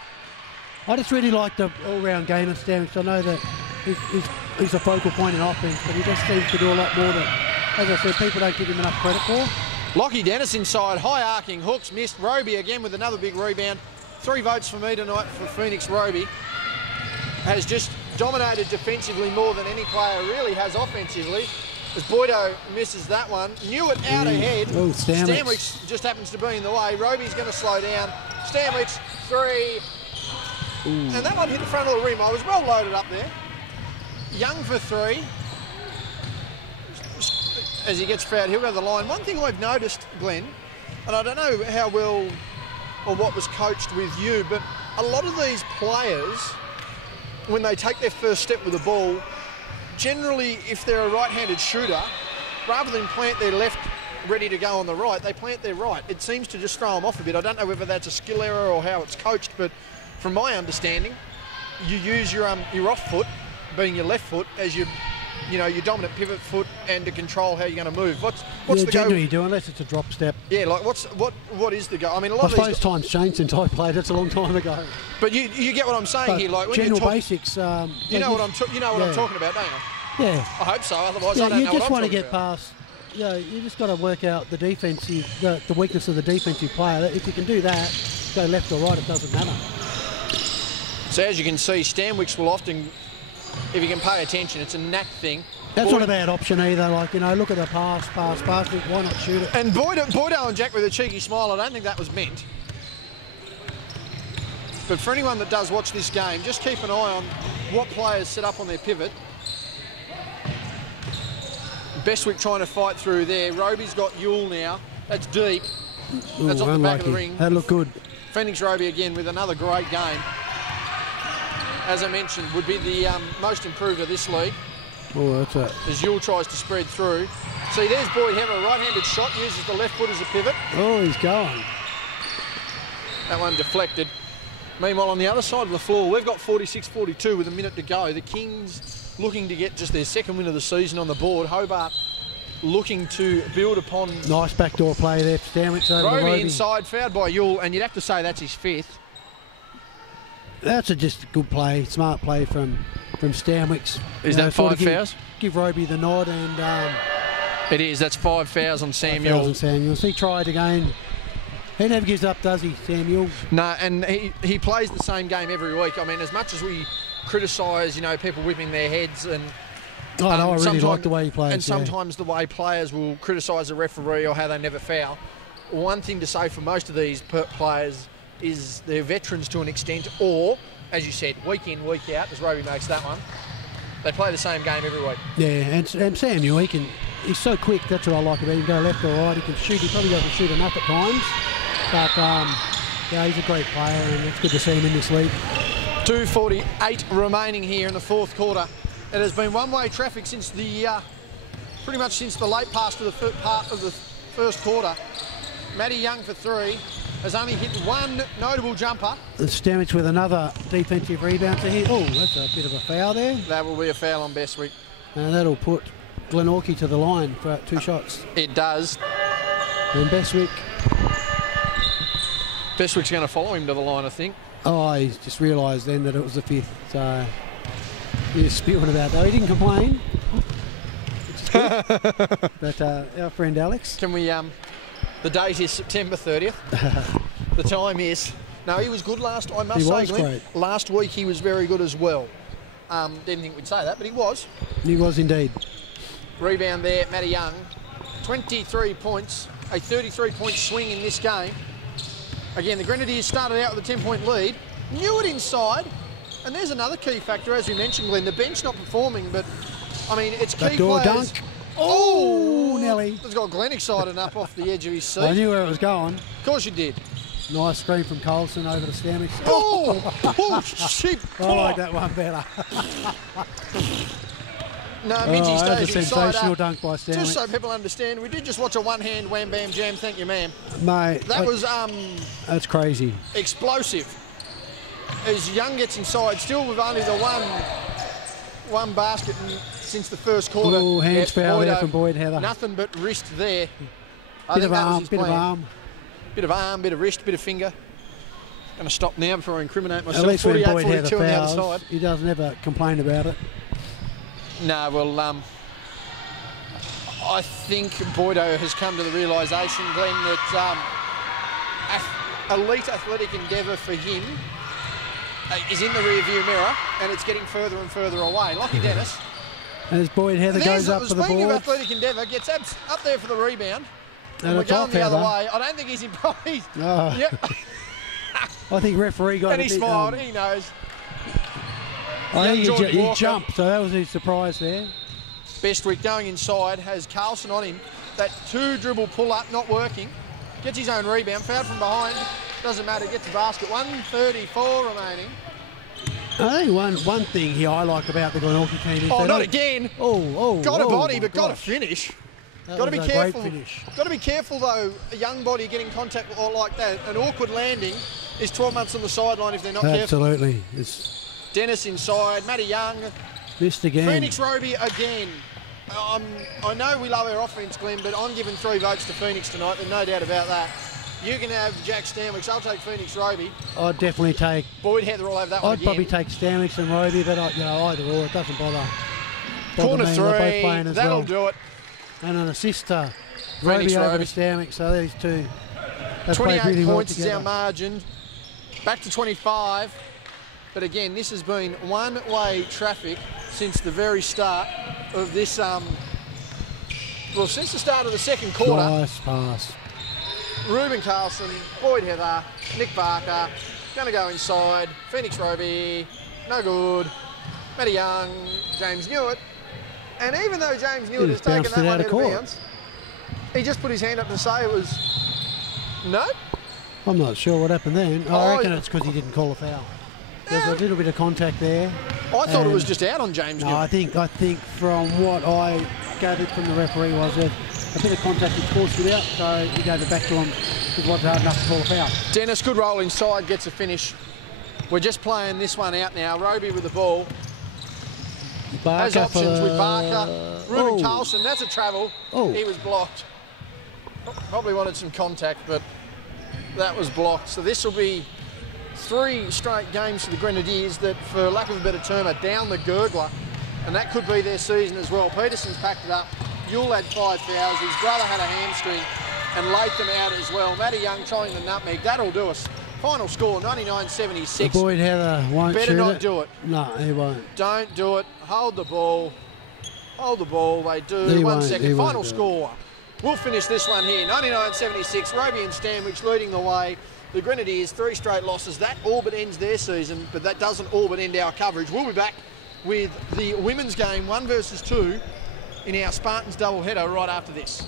I just really like the all-round game of Stanwicks. I know that he's a focal point in offense, but he just seems to do a lot more than, as I said, people don't give him enough credit for. Lockie Dennis inside, high arcing hooks, missed. Roby again with another big rebound. 3 votes for me tonight for Phoenix. Roby has just dominated defensively more than any player really has offensively. As Boydo misses that one. Knew it out ahead. Oh, Stanwicks just happens to be in the way. Roby's going to slow down. Stanwicks, 3. Ooh. And that one hit the front of the rim. I was well loaded up there. Young for 3. As he gets fouled, he'll go to the line. One thing I've noticed, Glenn, and I don't know how well or what was coached with you, but a lot of these players, when they take their first step with the ball, generally, if they're a right-handed shooter, rather than plant their left ready to go on the right, they plant their right. It seems to just throw them off a bit. I don't know whether that's a skill error or how it's coached, but from my understanding, you use your off foot, being your left foot, as your dominant pivot foot, and to control how you're going to move. What's the go? Generally you do, unless it's a drop step. Yeah, like what is the go? I mean, I suppose times changed since I played. It's a long time ago. But you get what I'm saying here, like when general basics. You know what I'm talking about, don't you? Yeah. I hope so. Otherwise, I don't know what I'm talking about. You just want to get past. You just got to work out the defensive, the weakness of the defensive player. If you can do that, go left or right, it doesn't matter. So as you can see, Stanwicks will often, if you can pay attention, it's a knack thing. That's not a bad option either. Like, look at the pass. Why not shoot it? And Boydo and Jack with a cheeky smile. I don't think that was meant. But for anyone that does watch this game, just keep an eye on what players set up on their pivot. Bestwick trying to fight through there. Roby's got Yule now. That's deep. That's off the back of the ring. That looked good. Phoenix Roby again with another great game. As I mentioned, would be the most improved of this league. Oh, that's it. As Yule tries to spread through. See, there's Boyd having a right-handed shot, uses the left foot as a pivot. Oh, he's going. That one deflected. Meanwhile, on the other side of the floor, we've got 46-42 with a minute to go. The Kings looking to get just their second win of the season on the board. Hobart looking to build upon... Nice backdoor play there for Stanwicks over Roby inside, fouled by Yule, and you'd have to say that's his 5th. That's just a good play, smart play from Stanwicks. Is that 5 fouls? Give Roby the nod, and it is. That's 5 fouls on Samuel. He tried again. He never gives up, does he, Samuel? No, and he plays the same game every week. I mean, as much as we criticise, people whipping their heads and. I really like the way he plays. And sometimes the way players will criticise a referee or how they never foul. One thing to say for most of these players is they're veterans to an extent, or, as you said, week in, week out, as Roby makes that one, they play the same game every week. Yeah, and Samuel, he's so quick, that's what I like about him. He can go left or right, he can shoot, he probably doesn't shoot enough at times, but he's a great player, and it's good to see him in this league. 2:48 remaining here in the 4th quarter. It has been one-way traffic since pretty much since the late part of the first quarter. Matty Young for 3. Has only hit one notable jumper. Stanwicks with another defensive rebound to hit. Oh, that's a bit of a foul there. That will be a foul on Bestwick. And that'll put Glenorchy to the line for 2 shots. It does. And Bestwick's going to follow him to the line, I think. Oh, he's just realised then that it was the 5th. So he's spewing about though. He didn't complain, which is good. But our friend Alex. Can we... The date is September 30th. The time is... No, he was good last... I must say, Glenn, great. Last week he was very good as well. Didn't think we'd say that, but he was. He was indeed. Rebound there, Matty Young. 23 points. A 33-point swing in this game. Again, the Grenadiers started out with a 10-point lead. Knew it inside. And there's another key factor, as we mentioned, Glenn. The bench not performing, but, I mean, it's key Backdoor players... dunk. Oh, Nelly. He's got Glennock siding up off the edge of his seat. I knew where it was going. Of course you did. Nice screen from Colson over to Stamix. Oh, shit. I like that one better. No, Mingy That was stays a inside sensational up. dunk by Stamix. Just so people understand, we did just watch a one-hand wham bam jam. Thank you, ma'am. Mate, That was that's crazy. explosive. As Young gets inside, still with only the one basket since the first quarter. Oh, hands foul there from Boyd Heather. Nothing but wrist there. Bit of arm, bit of arm. Bit of arm, bit of wrist, bit of finger. Going to stop now before I incriminate myself. At least when Boyd Heather 48-42 on the other fouls, side. he doesn't ever complain about it. No, well, I think Boydo has come to the realisation, Glenn, that elite athletic endeavour for him is in the rear-view mirror, and it's getting further and further away. Lucky Dennis. As Boyd Heather goes up for the Speaking of board. athletic endeavour, gets up there for the rebound. And we're a top going the other feather. way. I don't think he's improvised. Oh. Yep. I think referee got And a he bit, smiled. He knows. I think Jordan he Walker. jumped, so that was his surprise there. Bestwick going inside, has Carlson on him. That two-dribble pull-up not working. Gets his own rebound, fouled from behind. Doesn't matter, gets the basket. 1:34 remaining. I think one thing here I like about the Glenorchy team is Oh, they not don't- again. Oh, Got a oh, body, my but got to gosh. finish. That Got to be was a careful. great finish. Got to be careful though. A young body getting contact or like that, an awkward landing is 12 months on the sideline if they're not careful. Absolutely. It's Dennis inside, Matty Young, missed again. Phoenix Roby again. I know we love our offense, Glenn, but I'm giving 3 votes to Phoenix tonight. There's no doubt about that. You can have Jack Stanwicks. I'll take Phoenix Roby. I'd definitely take. Boyd Heather will have that one I'd again. probably take Stanwicks and Roby, but either or, it doesn't bother. Corner me. They're both 3, playing as that'll well. do it. And an assist to Phoenix Roby over Roby. to Stanwicks. So these two. They 28 played really well points is our together. margin. Back to 25. But again, this has been one-way traffic since the very start of this, since the start of the second quarter. Nice pass. Ruben Carlson, Boyd Heather, Nick Barker, going to go inside. Phoenix Roby, no good. Matty Young, James Newitt. And even though James Newitt has taken bounced that it one out out of of court. bounds, he just put his hand up to say it was no. I'm not sure what happened then. Oh, I reckon it's because he didn't call a foul. There's a little bit of contact there. I thought it was And- just out on James No, Newitt. I think from what I gathered from the referee was that a bit of contact was forced it out, so he gave it back to him. It wasn't hard enough to call a foul. Dennis, good roll inside, gets a finish. We're just playing this one out now. Roby with the ball. Has Barker options for with the- Barker. Ruben Oh. Carlson, that's a travel. Oh. He was blocked. Probably wanted some contact, but that was blocked. So this will be 3 straight games for the Grenadiers that, for lack of a better term, are down the gurgler. And that could be their season as well. Peterson's packed it up. Yule had 5 fouls. His brother had a hamstring and Latham out as well. Matty Young trying the nutmeg. That'll do us. Final score, 99-76. Boyd Heather won't Better shoot not it. do it. No, he won't. Don't do it. Hold the ball. Hold the ball. They do. He 1 won't, second. he won't Final do it. score. We'll finish this one here. 99-76. Roby and Stanwich leading the way. The Grenadiers, 3 straight losses. That all but ends their season, but that doesn't all but end our coverage. We'll be back with the women's game, 1 versus 2, in our Spartans doubleheader right after this.